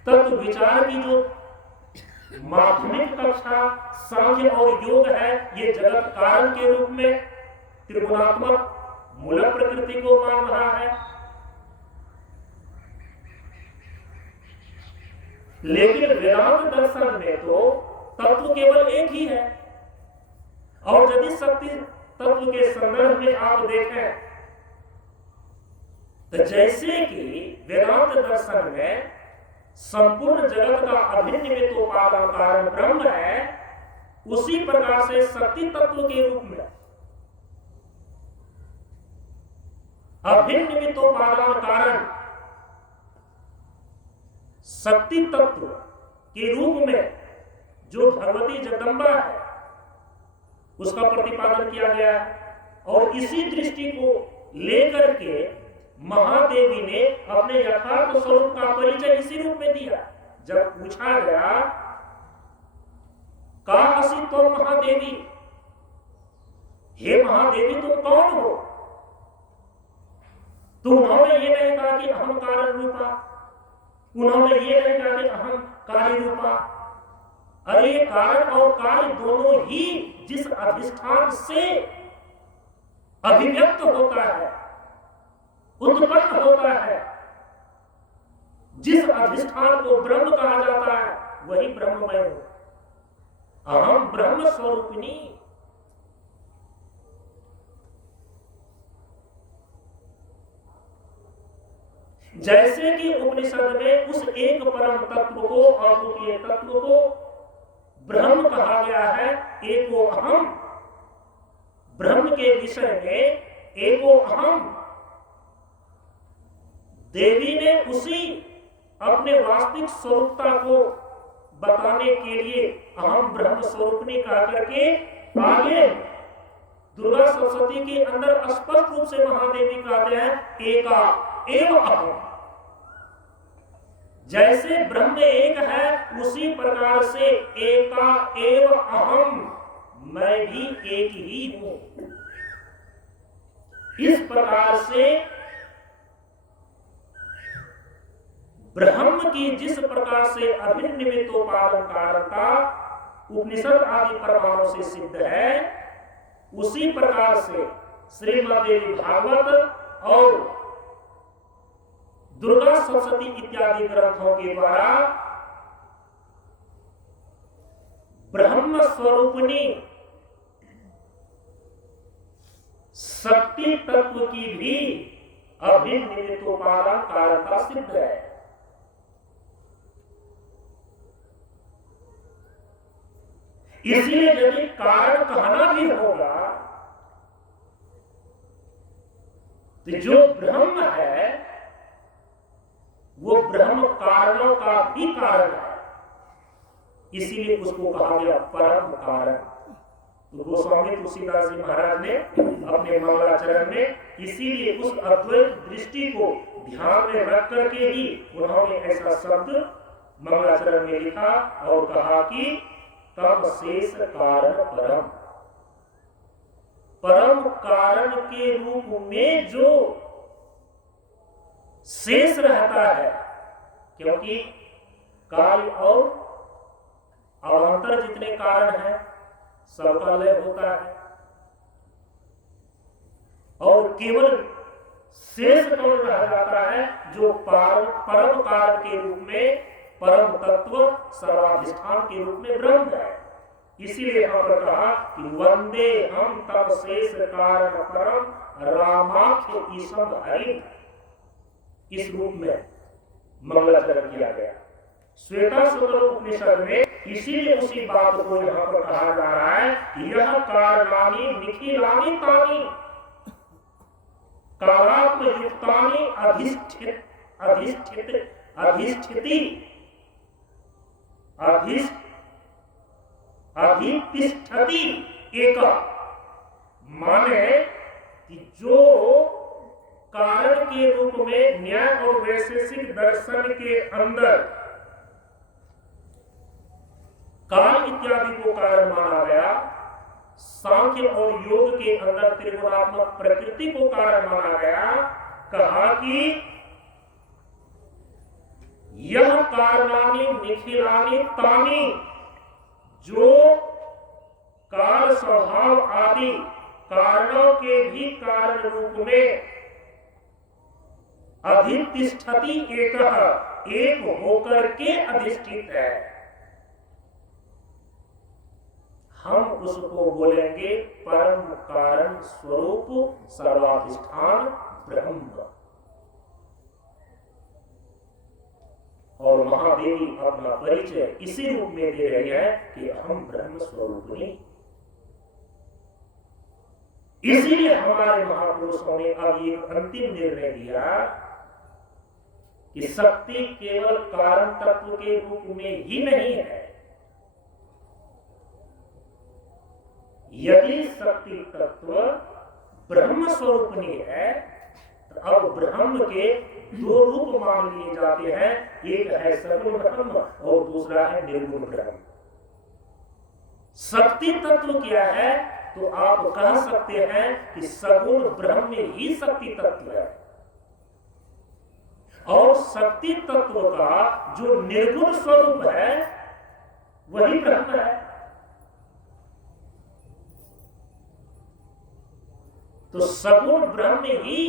तत्व विचार की जो माध्यमिक कक्षा सांख्य और योग है, ये जगत कारण के रूप में त्रिगुणात्मक मूल प्रकृति को मान रहा है। लेकिन वेदांत दर्शन में तो तत्व केवल एक ही है। और यदि शक्ति तत्व के संदर्भ में आप देखें तो जैसे कि वेदांत दर्शन में संपूर्ण जगत का अभिन्न में तो उपादान कारण ब्रह्म है, उसी प्रकार से शक्ति तत्व के रूप में अभिन्न में तो उपादान कारण शक्ति तत्व के रूप में जो भगवती जगदम्बा है, उसका प्रतिपादन किया गया है। और इसी दृष्टि को लेकर के महादेवी ने अपने यथार्थ स्वरूप का परिचय इसी रूप में दिया। जब पूछा गया का असि तुम महादेवी, हे महादेवी तुम कौन हो, तो उन्होंने ये नहीं कहा कि अहम कारण रूपा, उन्होंने ये नहीं कहा कि अहम कार्य रूपा। अरे ये कारण और कार्य दोनों ही जिस अधिष्ठान से अभिव्यक्त होता है, उत्पन्न होता है, जिस अधिष्ठान को ब्रह्म कहा जाता है, वही ब्रह्ममय हो। अहम ब्रह्म स्वरूपिणी। जैसे कि उपनिषद में उस एक परम तत्व को, अद्वितीय तत्व को ब्रह्म कहा गया है, एको अहम, ब्रह्म के विषय में एको अहम, देवी ने उसी अपने वास्तविक स्वरूपता को बताने के लिए अहम ब्रह्म स्वरूपिणी कहा करके आगे दुर्गा सरस्वती के अंदर स्पष्ट रूप से महादेवी कहते हैं एका एव अहम। जैसे ब्रह्म एक है, उसी प्रकार से एका एव अहम, मैं भी एक ही हूं। इस प्रकार से ब्रह्म की जिस प्रकार से अभिन्न निमित्तोपादान कारणता उपनिषद आदि प्रमाणों से सिद्ध है, उसी प्रकार से श्रीमद्देवी भागवत और दुर्गा सप्तशती इत्यादि ग्रंथों के द्वारा ब्रह्म स्वरूपिणी शक्ति तत्व की भी अभिन्न निमित्तोपादान कारणता सिद्ध है। इसलिए यदि कारण कहना भी होगा तो जो ब्रह्म है वो ब्रह्म कारणों का भी कारण है, इसीलिए उसको कहा गया परम कारण। तो गोस्वामी तुलसीदास जी महाराज ने अपने मंगलाचरण में इसीलिए उस अद्वैत दृष्टि को ध्यान में रख करके ही उन्होंने ऐसा शब्द मंगलाचरण में लिखा और कहा कि तब शेष कारण परम, परम कारण के रूप में जो शेष रहता है, क्योंकि कार्य और अवान्तर जितने कारण हैं सबका लय होता है, और केवल शेष कौन रह जाता है जो परम कारण के रूप में परम तत्व सर्वाधिष्ठान के रूप में ब्रह्म है। इसीलिए यहां पर कहा कि वंदे हम तब शेष कारण परम रामाख्य ईशम हरि, इस रूप में मंगलाचरण किया गया। श्वेताश्वतर उपनिषद में इसीलिए उसी बात को यहाँ पर कहा जा रहा है, यह कारणानि निखिलानि तानि कालात्मयुक्तानि अधितिष्ठति एक, माने कि जो कारण के रूप में न्याय और वैशेषिक दर्शन के अंदर काल इत्यादि को कारण माना गया, सांख्य और योग के अंदर त्रिगुणात्मक प्रकृति को कारण माना गया, कहा कि यह कारणानि निखिलानि तानि, जो काल स्वभाव आदि कारणों के भी कारण रूप में अधितिष्ठति एक होकर के अधिष्ठित है, हम उसको बोलेंगे परम कारण स्वरूप सर्वाधिष्ठान ब्रह्म। और महादेवी अपना परिचय इसी रूप में दे रही है कि हम ब्रह्म स्वरूप नहीं। इसीलिए हमारे महापुरुषों ने अब ये अंतिम निर्णय दिया कि शक्ति केवल कारण तत्व के रूप में ही नहीं है। यदि शक्ति तत्व ब्रह्म स्वरूप नहीं है तो अब ब्रह्म के दो रूप मान लिए जाते हैं, एक है सगुण ब्रह्म और दूसरा है निर्गुण ब्रह्म। शक्ति तत्व क्या है तो आप कह सकते हैं कि सगुण ब्रह्म ही शक्ति तत्व है, और शक्ति तत्व का जो निर्गुण स्वरूप है वही ब्रह्म है। तो सगुण ब्रह्म ही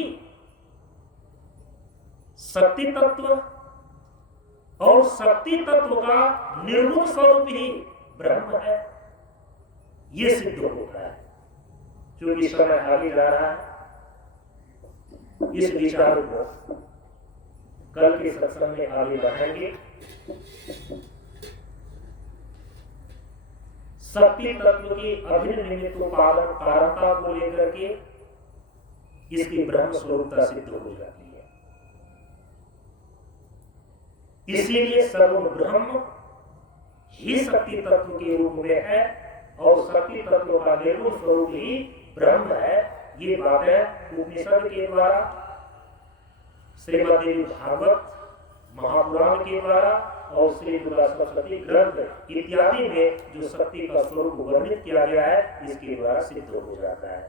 शक्ति तत्व और शक्ति तत्व का निर्गुण स्वरूप ही ब्रह्म है, ये सिद्ध होता है। क्योंकि समय आगे जा रहा है, इस विचार को कल के सत्संग में आगे बढ़ाएंगे। शक्ति तत्व की अभिन्न निमित्त उपादान कारणता को लेकर के इसकी ब्रह्म स्वरूपता सिद्ध हो जाती है। इसीलिए सगुण ब्रह्म ही शक्ति तत्व के रूप में है और शक्ति तत्व का निर्गुण स्वरूप ही ब्रह्म है। ये बातें उपनिषद के द्वारा, श्रीमद्देवी भागवत महापुराण के द्वारा और श्री दुर्गा सप्तशती ग्रंथ इत्यादि में जो शक्ति का स्वरूप वर्णित किया गया है, इसके द्वारा सिद्ध हो जाता है।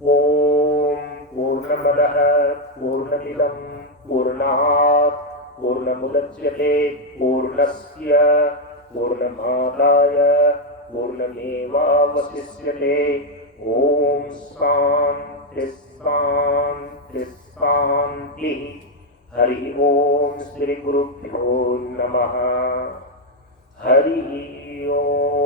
ओम पूर्णमदः पूर्णमिदं पूर्णात् पूर्णमुदच्यते पूर्णस्य पूर्णमादाय पूर्णमेवावशिष्यते। ओम शांति शांति शांति। हरि ओम। श्री गुरुभ्यो नमः। हरि ओम।